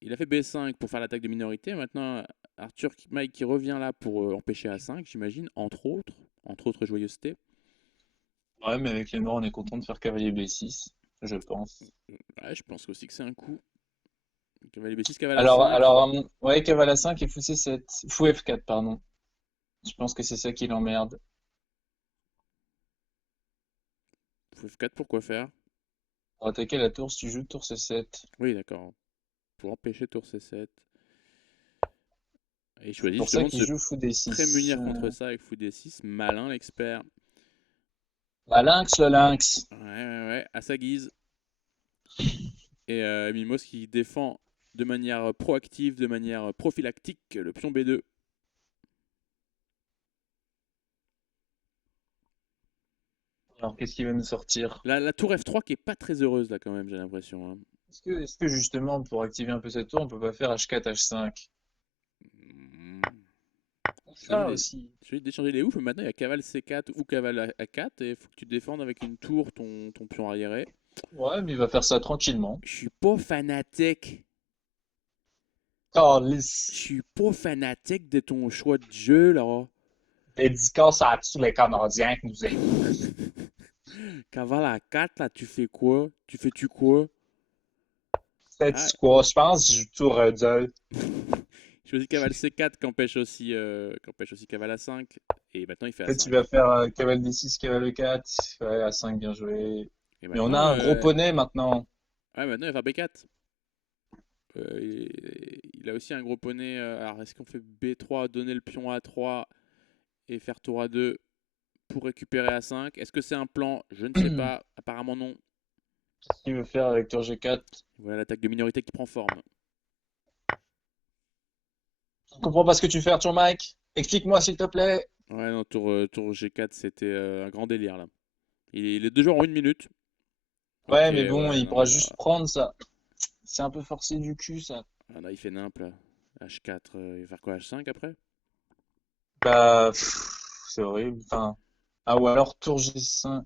Il a fait B5 pour faire l'attaque de minorité. Maintenant, Arthur Mike qui revient là pour empêcher A5, j'imagine, entre autres joyeusetés. Ouais, mais avec les noirs, on est content de faire cavalier B6, je pense. Ouais, je pense aussi que c'est un coup. Cavalier B6, cavalier Alors, A5. ouais, cavalier A5 et fou C7. Fou F4, pardon. Je pense que c'est ça qui l'emmerde. F4, pourquoi faire? Pour attaquer la tour, si tu joues tour C7. Oui, d'accord. Pour empêcher tour C7. Et il C'est choisit pour ça justement de qu'il se joue fou D6. prémunir contre ça avec fou D6. Malin, l'expert. Bah, lynx, le lynx. Ouais, à sa guise. Et Mimos qui défend de manière proactive, de manière prophylactique, le pion B2. Alors, qu'est-ce qu'il va nous sortir? La tour F3 qui est pas très heureuse là quand même, j'ai l'impression, hein. Est-ce que justement, pour activer un peu cette tour, on peut pas faire H4, H5? Hmm. Ça aussi. J'ai d'échanger les oufs, mais maintenant il y a cavale C4 ou cavale A4 et il faut que tu défendes avec une tour ton pion arriéré. Ouais, mais il va faire ça tranquillement. Je suis pas fanatique. Je Calice. suis pas fanatique de ton choix de jeu là. Dédicace à tous les Canadiens qui nous écoutent. Cavale A4 là, tu fais quoi? Tu quoi? Ah, C'est quoi? Je pense que je joue tour 2. je choisis cavale C4 qui empêche aussi cavale A5. Et maintenant il fait Peut-être tu A5. vas faire cavale D6, cavale 4. Ouais, A5, bien joué. Et Mais on a maintenant, un gros poney maintenant. ouais, maintenant il va faire B4. Il a aussi un gros poney. Alors est-ce qu'on fait B3, donner le pion à A3 et faire tour A2 pour récupérer A5? Est-ce que c'est un plan? Je ne sais Qu'est-ce pas. Apparemment non. qu'il veut faire avec tour G4? Voilà l'attaque de minorité qui prend forme. Je comprends pas ce que tu fais, Arthur Mike. Explique-moi s'il te plaît. Ouais, non, tour G4, c'était un grand délire là. Les deux joueurs ont une minute. Ok, Ouais, mais bon, ouais, il non, pourra mais là, juste prendre ça. C'est un peu forcé du cul, ça. il fait nimp là. H4, il va faire quoi? H5 après? Bah, c'est horrible. Enfin, ah, ou alors tour G5.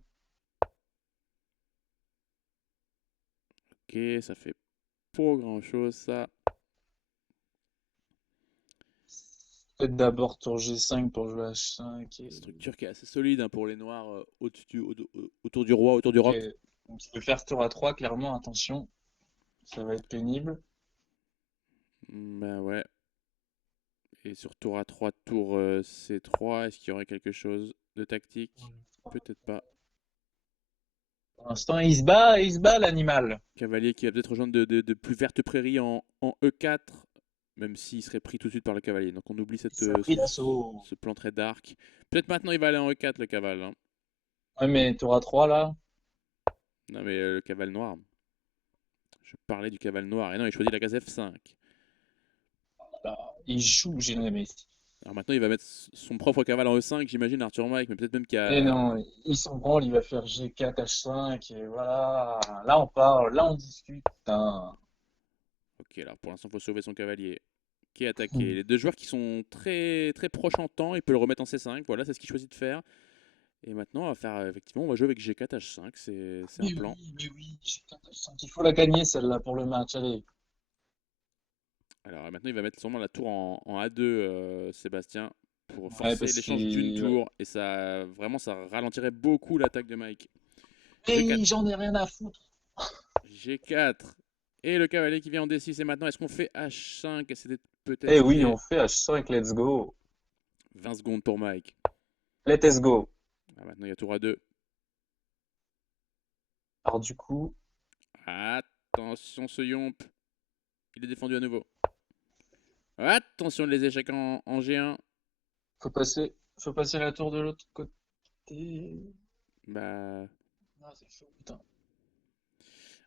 Ok, ça fait pas grand chose ça. Peut-être d'abord tour G5 pour jouer H5. Structure qui est assez solide hein, pour les noirs autour du roi, autour du Ok. roc. Donc, il peut faire tour A3, clairement, attention. Ça va être pénible. Bah ouais. Et sur tour A3, tour C3, est-ce qu'il y aurait quelque chose de tactique? Peut-être pas. Pour l'instant, il se bat, l'animal. Cavalier qui va peut-être rejoindre de plus vertes prairies en E4, même s'il serait pris tout de suite par le cavalier. Donc on oublie Il a pris l'assaut. ce plan très dark. Peut-être maintenant il va aller en E4 le cavale, hein. Ouais, mais tour A3, là. Non mais le cavale noir. Je parlais du cavale noir. Et non, il choisit la case F5. Là, il joue, j'ai aimé. Alors maintenant il va mettre son propre cavale en E5, j'imagine Arthur Mike, mais peut-être même qu'il y Et a... non, il s'en branle, il va faire G4, H5, et voilà. Là, on parle, là, on discute. Putain. Ok, alors pour l'instant il faut sauver son cavalier qui est attaqué. Les deux joueurs qui sont très très proches en temps, il peut le remettre en C5, voilà, c'est ce qu'il choisit de faire. Et maintenant, on va faire, effectivement, on va jouer avec G4, H5, c'est un plan. Mais oui, G4, H5. Il faut la gagner, celle-là, pour le match. Allez. Alors maintenant, il va mettre sûrement la tour en A2, Sébastien. pour Ouais, forcer parce l'échange d'une qu'il... ouais. tour. Et ça, vraiment, ça ralentirait beaucoup l'attaque de Mike. G4, Hey, j'en ai rien à foutre. G4. Et le cavalier qui vient en D6. Et maintenant, est-ce qu'on fait H5? Et c'était Eh peut-être oui, fait on fait H5, let's go. 20 secondes pour Mike. Let's go. Ah, maintenant, il y a tour à 2. Alors du coup, Attention, ce Yomp. Il est défendu à nouveau. Attention, les échecs en G1. faut passer la tour de l'autre côté. Bah. Ah, c'est chaud, putain.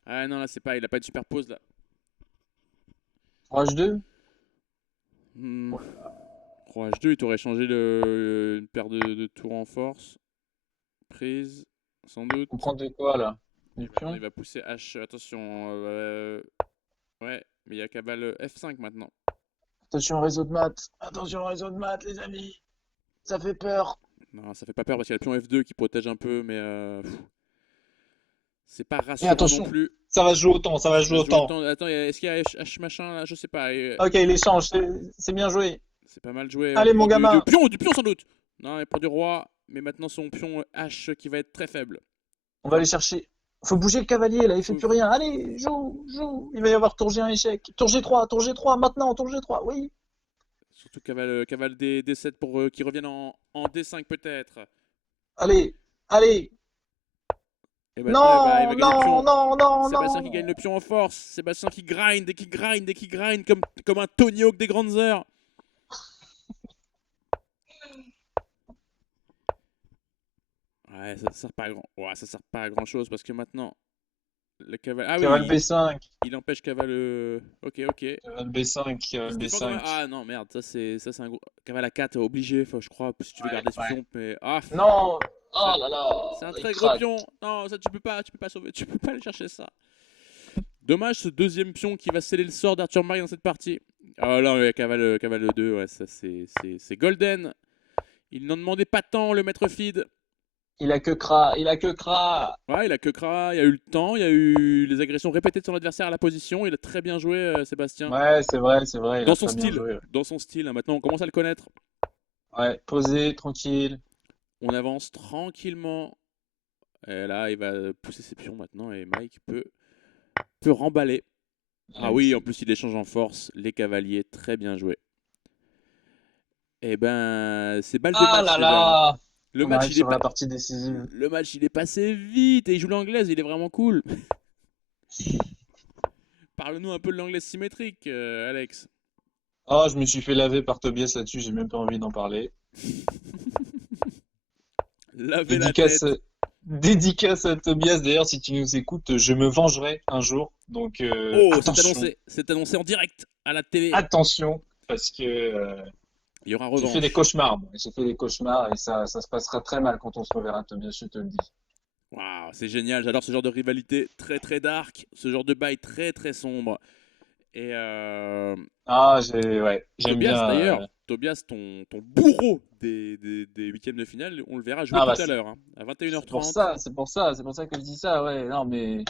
Ah non, là, c'est pas. Il a pas de super pause là. H2? Hmm. Oh là là. Roi H2, il t'aurait changé une paire de tours en force. Prise, sans On doute. prend de quoi là? Et Du maintenant, pion? il va pousser H. Attention. Ouais, mais il y a cavale F5 maintenant. Attention réseau de maths. Attention réseau de maths, les amis. Ça fait peur. Non, ça fait pas peur parce qu'il y a le pion F2 qui protège un peu, mais c'est pas Et rassurant non attention, plus. ça va se jouer autant, ça va se Ça va jouer se jouer autant. autant. Attends, est-ce qu'il y a H machin là? Je sais pas. Ok, l'échange, c'est bien joué. C'est pas mal joué. On Allez prend mon gamin, du pion sans doute. Non, il prend du roi, mais maintenant son pion H qui va être très faible. on va Enfin, aller chercher. Faut bouger le cavalier là, il fait faut- plus rien. Allez, joue, joue. Il va y avoir tour G1 échec. Tour G3, maintenant, tour G3, oui. surtout cavale D7 pour qu'il revienne en D5 peut-être. Allez, allez. Et maintenant, eh ben, il va Non, gagner le non, pion. non, non, Sébastien qui gagne non. le pion en force. Sébastien qui grind et qui grind et qui grind comme un Tony Hawk des grandes heures. Ouais, ça sert pas à ouais, ça sert pas à grand chose parce que maintenant, le cavale. Ah Cavale oui, B5. il empêche cavale. Ok, ok. Cavale B5, Il cavale se défend quand même. B5. Ah non, merde, ça c'est un gros. Cavale à 4, obligé, je crois, si tu veux Ouais, garder ce ouais. pion. Mais ah, Non. c'est Oh là là, c'est un il très gros craque. pion. Non, ça tu peux pas sauver, tu peux pas aller chercher ça. Dommage ce deuxième pion qui va sceller le sort d'Arthur Marie dans cette partie. Ah là, ouais, cavale 2, ouais, ça c'est golden. Il n'en demandait pas tant, le maître feed. Il a que Kra, il a que Kra. Ouais, il a que Kra, il y a eu le temps, il y a eu les agressions répétées de son adversaire à la position. Il a très bien joué, Sébastien. Ouais, c'est vrai, il a très bien joué. Ouais, Dans son style. Maintenant, on commence à le connaître. ouais, posé, tranquille. On avance tranquillement. Et là, il va pousser ses pions maintenant et Mike peut remballer. Ah oui, en Magnifique. plus, il échange en force. Les cavaliers, très bien joué. Eh ben, c'est balle de Ah match là déjà, hein. là. Le On match, arrive il est sur pas. la partie décisive. Le match, il est passé vite et il joue l'anglaise, il est vraiment cool. Parle-nous un peu de l'anglaise symétrique, Alex. Oh, je me suis fait laver par Tobias là-dessus, j'ai même pas envie d'en parler. Lavez la Dédicace, tête. dédicace à Tobias, d'ailleurs, si tu nous écoutes, je me vengerai un jour. Donc Oh, attention, c'est annoncé en direct à la télé. attention, parce que Il y aura j'ai fait des revanche. cauchemars, moi. J'ai fait des cauchemars et ça se passera très mal quand on se reverra, Tobias, je te le dis. Waouh, c'est génial. J'adore ce genre de rivalité très très dark, ce genre de bail très très sombre. Et Ah, ouais, j'aime Tobias, bien. d'ailleurs, Tobias, ton bourreau des huitièmes de finale, on le verra jouer Ah tout bah à l'heure, hein, à c'est pour 21h30. ça, c'est pour ça que je dis ça, ouais. Non, mais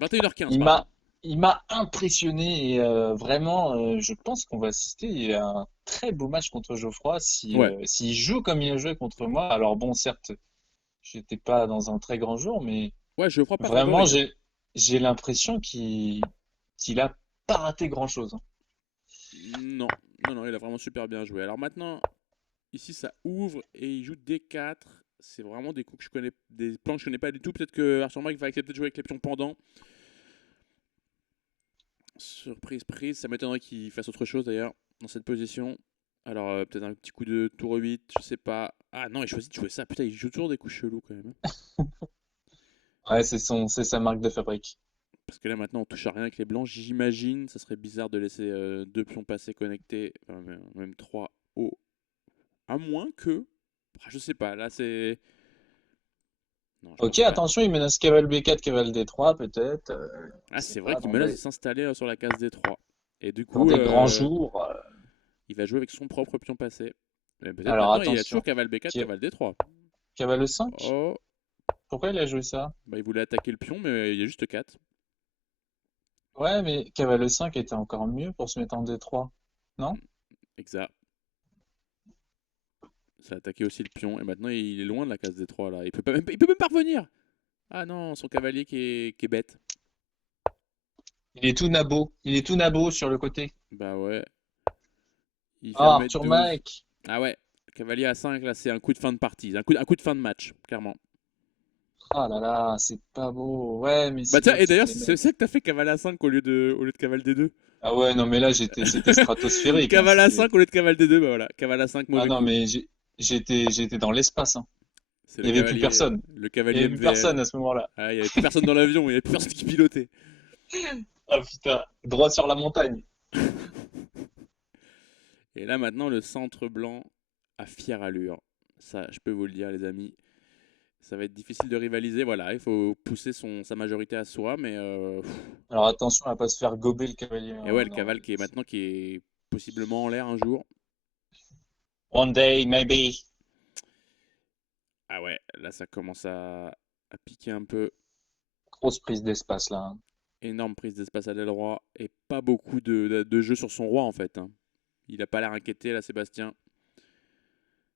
21h15, il pardon. m'a, il m'a impressionné et vraiment, je pense qu'on va assister à un très beau match contre Geoffroy si, Ouais, s'il joue comme il a joué contre moi. Alors bon, certes, j'étais pas dans un très grand jour, mais ouais, je crois pas vraiment, favori, hein. j'ai l'impression qu'il a pas raté grand-chose, hein. Non, non, il a vraiment super bien joué. Alors maintenant, ici, ça ouvre et il joue D4. C'est vraiment des coups que je connais, des plans que je connais pas du tout. Peut-être que Arthur Mike va accepter de jouer avec les pions pendant. Surprise, prise. Ça m'étonnerait qu'il fasse autre chose d'ailleurs dans cette position. Alors, peut-être un petit coup de tour 8, je sais pas. Ah non, il choisit de jouer ça. Putain, il joue toujours des coups chelous quand même, hein. Ouais, c'est sa marque de fabrique. Parce que là, maintenant, on touche à rien avec les blancs. J'imagine, ça serait bizarre de laisser deux pions passer connectés, enfin, même trois hauts. À moins que. Ah, je sais pas, là, c'est. Non, je Ok, pense pas. attention, il menace cavale B4, cavale D3, peut-être. Ah, Je sais c'est vrai pas, qu'il menace de s'installer sur la case D3. Et du dans coup, des grands jours. il va jouer avec son propre pion passé. Mais peut-être Alors maintenant, il y a toujours attention. cavale B4, Qui- cavale D3. Cavale 5? Oh, Pourquoi il a joué ça? bah, il voulait attaquer le pion, mais il y a juste 4. Ouais, mais cavale 5 était encore mieux pour se mettre en D3. Non? Exact. Ça a attaqué aussi le pion. Et maintenant, il est loin de la case D3 là. Il peut même pas revenir. Ah non, son cavalier qui est bête. Il est tout nabo sur le côté. Bah ouais. Il fait Ah, 1 m Arthur 12. Mike. Ah ouais. Cavalier à 5 là, c'est un coup de fin de partie. Un coup de fin de match, clairement. Ah là là, c'est pas beau. Ouais, mais Bah c'est tiens, là et qu'il d'ailleurs, fallait c'est mettre. ça que t'as fait cavale à 5 au lieu de cavale D2. Ah ouais, non, mais là, c'était stratosphérique, hein, Cavale à c'était. 5 au lieu de cavale D2, bah voilà. Cavale à 5, Ah mauvais non, coup. mais j'étais dans l'espace, hein. C'est Il y avait plus personne. le Il y cavalier avait plus MVL. personne à ce moment-là. Ah, il y avait plus personne dans l'avion, il y avait plus personne qui pilotait. Ah putain, droit sur la montagne. Et là maintenant, le centre blanc a fière allure. Ça, je peux vous le dire, les amis. Ça va être difficile de rivaliser. Voilà, il faut pousser sa majorité à soi, mais Alors attention à pas se faire gober le cavalier, et ouais, hein, le non, cavale qui est possiblement en l'air un jour. one day, maybe. Ah ouais, là ça commence à piquer un peu. Grosse prise d'espace là, hein. Énorme prise d'espace à l'aile droit et pas beaucoup de jeu sur son roi en fait, hein. Il a pas l'air inquiété là, Sébastien.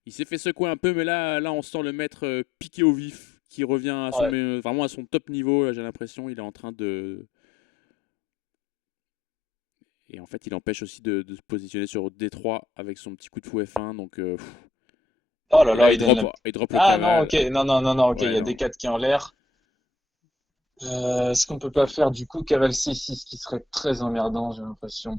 Il s'est fait secouer un peu, mais là on sent le maître piqué au vif, qui revient à Ouais. vraiment à son top niveau. Là, j'ai l'impression il est en train de. Et en fait, il empêche aussi de se positionner sur D3 avec son petit coup de fou F1. Donc, Oh là et là, là, il donne la. il drop le Ah non, cavale. ok, non, non, non, non, ok, il Ouais, y a non. des 4 qui est en l'air. Est-ce qu'on peut pas faire du coup cavale C6 qui serait très emmerdant, j'ai l'impression.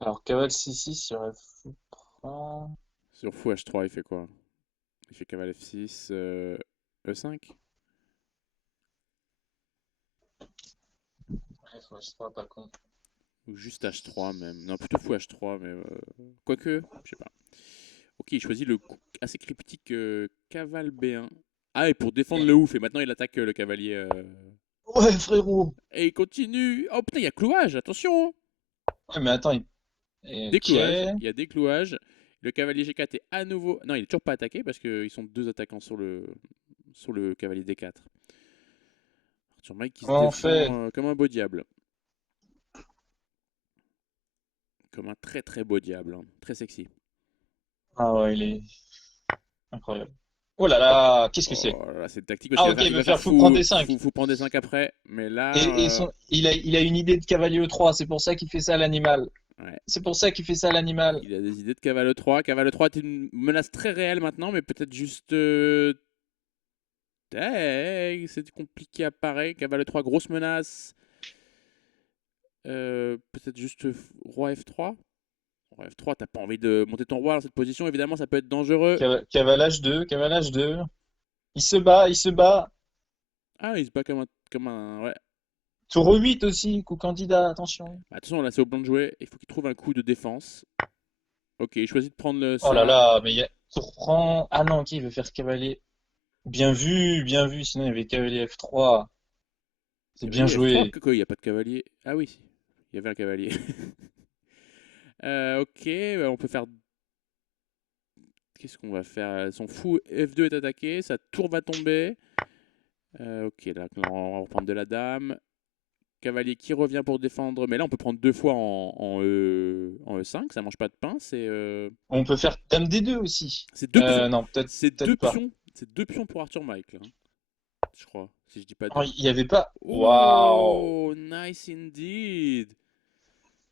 Alors cavale C6, il y aurait fou prend. Sur fou H3, il fait quoi? Il fait cavale F6, E5? Ouais, faut H3, pas con. Ou juste H3 même. Non, plutôt fou H3, mais quoique, je sais pas. Ok, il choisit le coup assez cryptique cavale B1. Ah, et pour défendre le ouf, et maintenant il attaque le cavalier. Ouais, frérot. Et il continue. Oh putain, il y a clouage, attention! Ouais, mais attends, ok. Déclouage, il y a déclouage. Le cavalier G4 est à nouveau. Non, il est toujours pas attaqué parce qu'ils sont deux attaquants sur le cavalier D4. Arthur Mike qui se Comment on fait? défend comme un beau diable. Comme un très très beau diable, hein. Très sexy. Ah ouais, il est incroyable. Oh là là, qu'est-ce que c'est? Oh là là, c'est tactique parce Ah ok, il il veut va faire faire fou prendre des 5. fou prendre des 5 après. Mais Et là, il a une idée de cavalier E3, c'est pour ça qu'il fait ça à l'animal. ouais, C'est pour ça qu'il fait ça à l'animal. il a des idées de cavale 3. Cavale 3 est une menace très réelle maintenant, mais peut-être juste. C'est compliqué à parer. Cavale 3, grosse menace. Peut-être juste roi F3. Roi F3, t'as pas envie de monter ton roi dans cette position, évidemment, ça peut être dangereux. Cavale H2, cavale H2. Il se bat, il se bat. Ah, il se bat comme un. Ouais. Tour 8 aussi, coup candidat, attention. Attention, là, c'est au blanc de jouer. Il faut qu'il trouve un coup de défense. Ok, il choisit de prendre Oh là ça. là, mais il y a tour prend. Ah non, ok, il veut faire cavalier. Bien vu, sinon il y avait cavalier F3. C'est bien Cavalier F3, joué. quoi, il n'y a pas de cavalier. Ah oui, il y avait un cavalier. Ok, bah, on peut faire. Qu'est-ce qu'on va faire? Son fou F2 est attaqué, sa tour va tomber. Ok, là, on va reprendre de la dame. Cavalier qui revient pour défendre. Mais là, on peut prendre deux fois en E5, ça mange pas de pain. On peut faire dame D2 aussi. C'est deux pions. Non, C'est deux peut-être pas. pions. C'est deux pions pour Arthur Mike, là, hein, je crois. Si je dis pas Oh, de. il y avait pas. Waouh, Oh, nice indeed.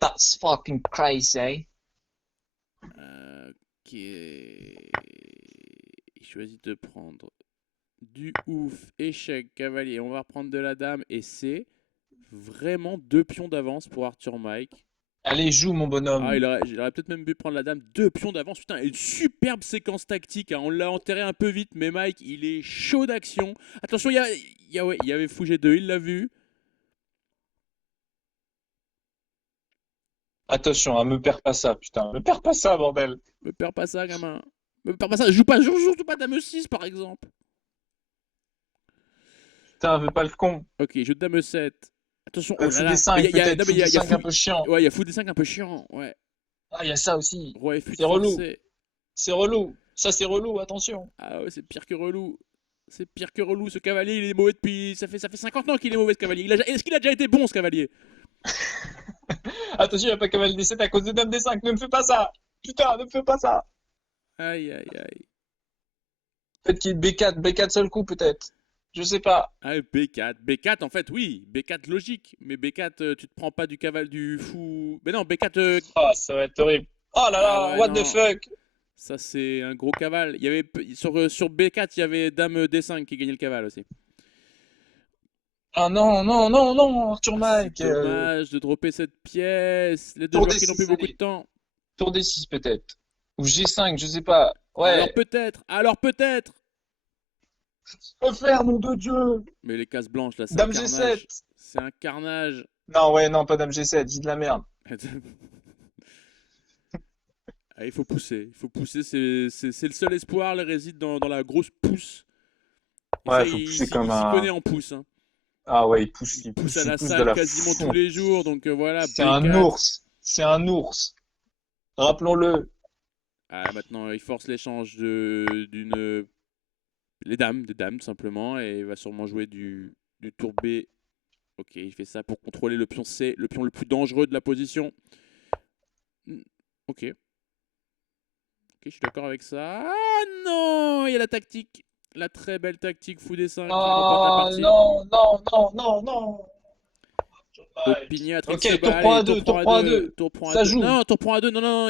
that's fucking crazy. Ok. Il choisit de prendre du ouf, échec, cavalier. On va reprendre de la dame et c'est vraiment deux pions d'avance pour Arthur Mike. Allez, joue mon Ah, bonhomme. il aurait peut-être même pu prendre la dame, deux pions d'avance. Putain, une superbe séquence tactique, hein. On l'a enterré un peu vite, mais Mike, il est chaud d'action. Attention, ouais, il y avait fou G2, il l'a vu. Attention, hein, me perds pas ça, putain. Me perds pas ça, bordel. Me perds pas ça, gamin. Me perds pas ça. Joue pas dame 6 par exemple. Putain, veux pas le con. Ok, jeu de dame 7. Attention, oh là Fou des là. 5 Non, peut-être. mais Fou des il y a 5 fou. un peu chiant. Ouais, il y a fou des 5 un peu chiant. Ouais. Ah, il y a ça aussi. Roi F8 C'est relou. forcé. C'est relou. Ça, c'est relou, attention. Ah ouais, c'est pire que relou. C'est pire que relou. Ce cavalier, il est mauvais depuis. Ça fait 50 ans qu'il est mauvais, ce cavalier. Est-ce qu'il a déjà été bon, ce cavalier? Attention, il n'y a pas cavalier D7 à cause de dame D5. Ne me fais pas ça. Putain, ne me fais pas ça. Aïe, aïe, aïe. Peut-être qu'il B4, B4 seul coup peut-être. Je sais pas. Ah, B4. B4, en fait, oui. B4 logique. Mais B4, tu te prends pas du cavale du fou. Mais non, B4. Ah, ça va être horrible. Oh là Ah là, ouais, what the non. fuck. Ça, c'est un gros cavale. Il y avait, sur B4, il y avait Dame D5 qui gagnait le cavale aussi. Ah non, non, non, non, Arthur Ah, c'est Mike. dommage de dropper cette pièce. Les deux Tour joueurs qui n'ont plus D6, beaucoup de allez. temps. Tour D6 peut-être. Ou G5, je sais pas. Alors Ouais. peut-être, alors peut-être. Que faire, nom de Dieu? Mais les cases blanches, là, c'est un Dame carnage. G7. C'est un carnage. Non, ouais, non, pas Dame G7, dis de la merde. Ah, il faut pousser. Il faut pousser. C'est le seul espoir. Il réside dans la grosse pousse. Et ça, Ouais, faut pousser comme il s'y un. connaît en pouce. Hein. Ah ouais, Il pousse à il la pousse de salle la quasiment tous fond. les jours. Donc voilà, C'est un B4. ours. C'est un ours. Rappelons-le. Ah, maintenant, il force l'échange d'une. Les dames, des dames tout simplement. Et il va sûrement jouer du tour B. Ok, il fait ça pour contrôler le pion C, le pion le plus dangereux de la position. Ok. Ok, je suis d'accord avec ça. Ah non, il y a la tactique. La très belle tactique fou des 5 qui remporte la Oh partie. non, non, non, non, non. Opiniâtre, il se Ok, bat. tour prend Allez, à tour 2, prend tour à prend à 2. 2. Tour prend à Ça 2. joue. Non, tour prend à 2. Non, non,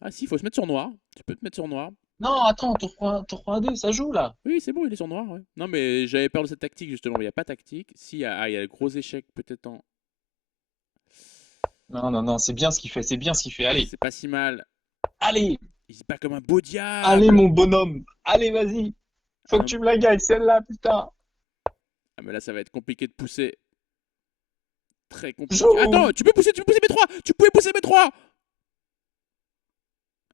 Ah si, il faut se mettre sur noir. Tu peux te mettre sur noir. Non, attends, tour prend à 2, ça joue là. Oui, c'est bon, il est sur noir. Ouais. Non, mais j'avais peur de cette tactique justement. Il n'y a pas tactique. Si, il y a le gros échec peut-être en. Non, non, non, c'est bien ce qu'il fait, c'est bien ce qu'il fait. Allez, C'est pas si mal. allez, Il se bat comme un beau allez, diable. mon bonhomme. Allez, vas-y. Faut que Un- tu me la gagnes, celle-là, putain. Ah, mais là, ça va être compliqué de pousser. Très compliqué. Attends, Joue. tu peux pousser B3. Tu pouvais pousser B3.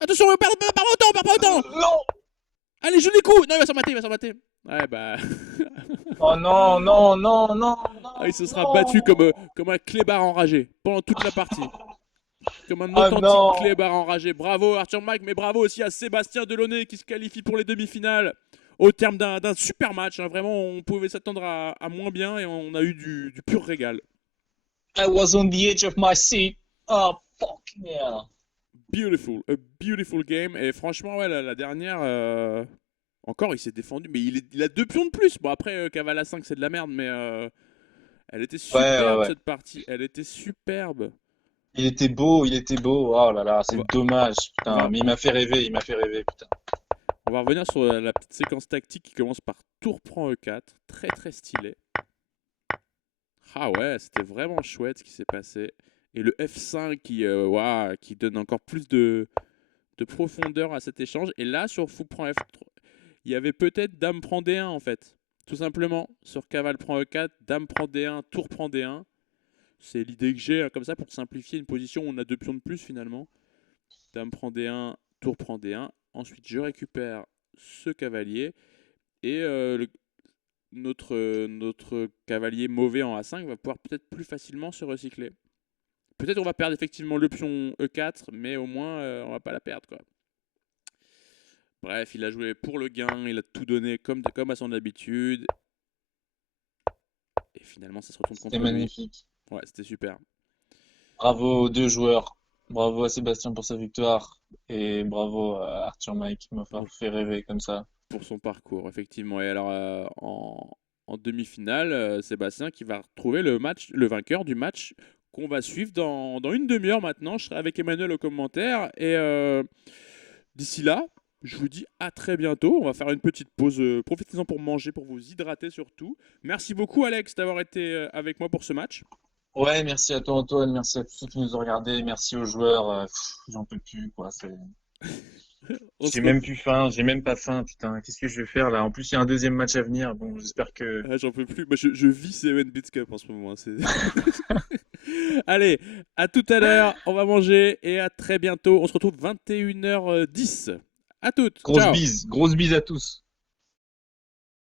Attention, perds pas autant, perds pas autant. Non. Allez, joue les coups. Non, il va s'en mater, il va s'en mater. Ouais, bah. Oh non, non, non, non, Ah, il se non, sera battu non. comme un clébard enragé pendant toute la partie. Comme un Oh authentique non. clébard enragé. Bravo Arthur Mike, mais bravo aussi à Sébastien Delaunay qui se qualifie pour les demi-finales au terme d'un super match. Hein. Vraiment, on pouvait s'attendre à moins bien et on a eu du pur régal. I was on the edge of my seat. Oh, fuck yeah. Beautiful, a beautiful game. Et franchement, ouais, la dernière, encore, il s'est défendu. Mais il a deux pions de plus. Bon, après, Cavale à 5, c'est de la merde, mais elle était Ouais, ouais, superbe ouais. cette partie. Elle était superbe. Il était beau, il était beau. Oh là là, On c'est va, dommage, on putain. va, Mais on, il m'a fait rêver, putain. on va revenir sur la petite séquence tactique qui commence par tour prend E4. Très très stylé. Ah ouais, c'était vraiment chouette ce qui s'est passé. Et le F5 ouah, qui donne encore plus de profondeur à cet échange. Et là, sur fou prend F3, il y avait peut-être Dame prend D1 en fait. Tout simplement, sur cavale prend E4, Dame prend D1, tour prend D1. C'est l'idée que j'ai, hein, comme ça, pour simplifier une position où on a deux pions de plus finalement. Dame prend D1, tour prend D1. Ensuite, je récupère ce cavalier. Et notre cavalier mauvais en A5 va pouvoir peut-être plus facilement se recycler. Peut-être on va perdre effectivement le pion E4, mais au moins on va pas la perdre quoi. Bref, il a joué pour le gain, il a tout donné comme à son habitude. Et finalement ça se retourne C'était contre lui. magnifique. Ouais, c'était super. Bravo aux deux joueurs. Bravo à Sébastien pour sa victoire. Et bravo à Arthur Mike qui m'a Pour, fait rêver comme ça. pour son parcours, effectivement. Et alors en demi-finale, Sébastien qui va retrouver le vainqueur du match qu'on va suivre dans une demi-heure maintenant. Je serai avec Emmanuel au commentaire. Et d'ici là, je vous dis à très bientôt. On va faire une petite pause. Profitez-en pour manger, pour vous hydrater surtout. Merci beaucoup, Alex, d'avoir été avec moi pour ce match. Ouais, merci à toi Antoine, merci à tous ceux qui nous ont regardés, merci aux joueurs. J'en peux plus quoi. On se J'ai même plus faim, j'ai même pas faim, putain. Qu'est-ce que je vais faire là? En plus, il y a un deuxième match à venir. Bon, j'espère que. Ah, j'en peux plus. Moi, je vis CEN Beats Cup en ce moment. Allez, à tout à l'heure. On va manger et à très bientôt. On se retrouve 21h10. À toutes. Ciao. Grosse bise à tous.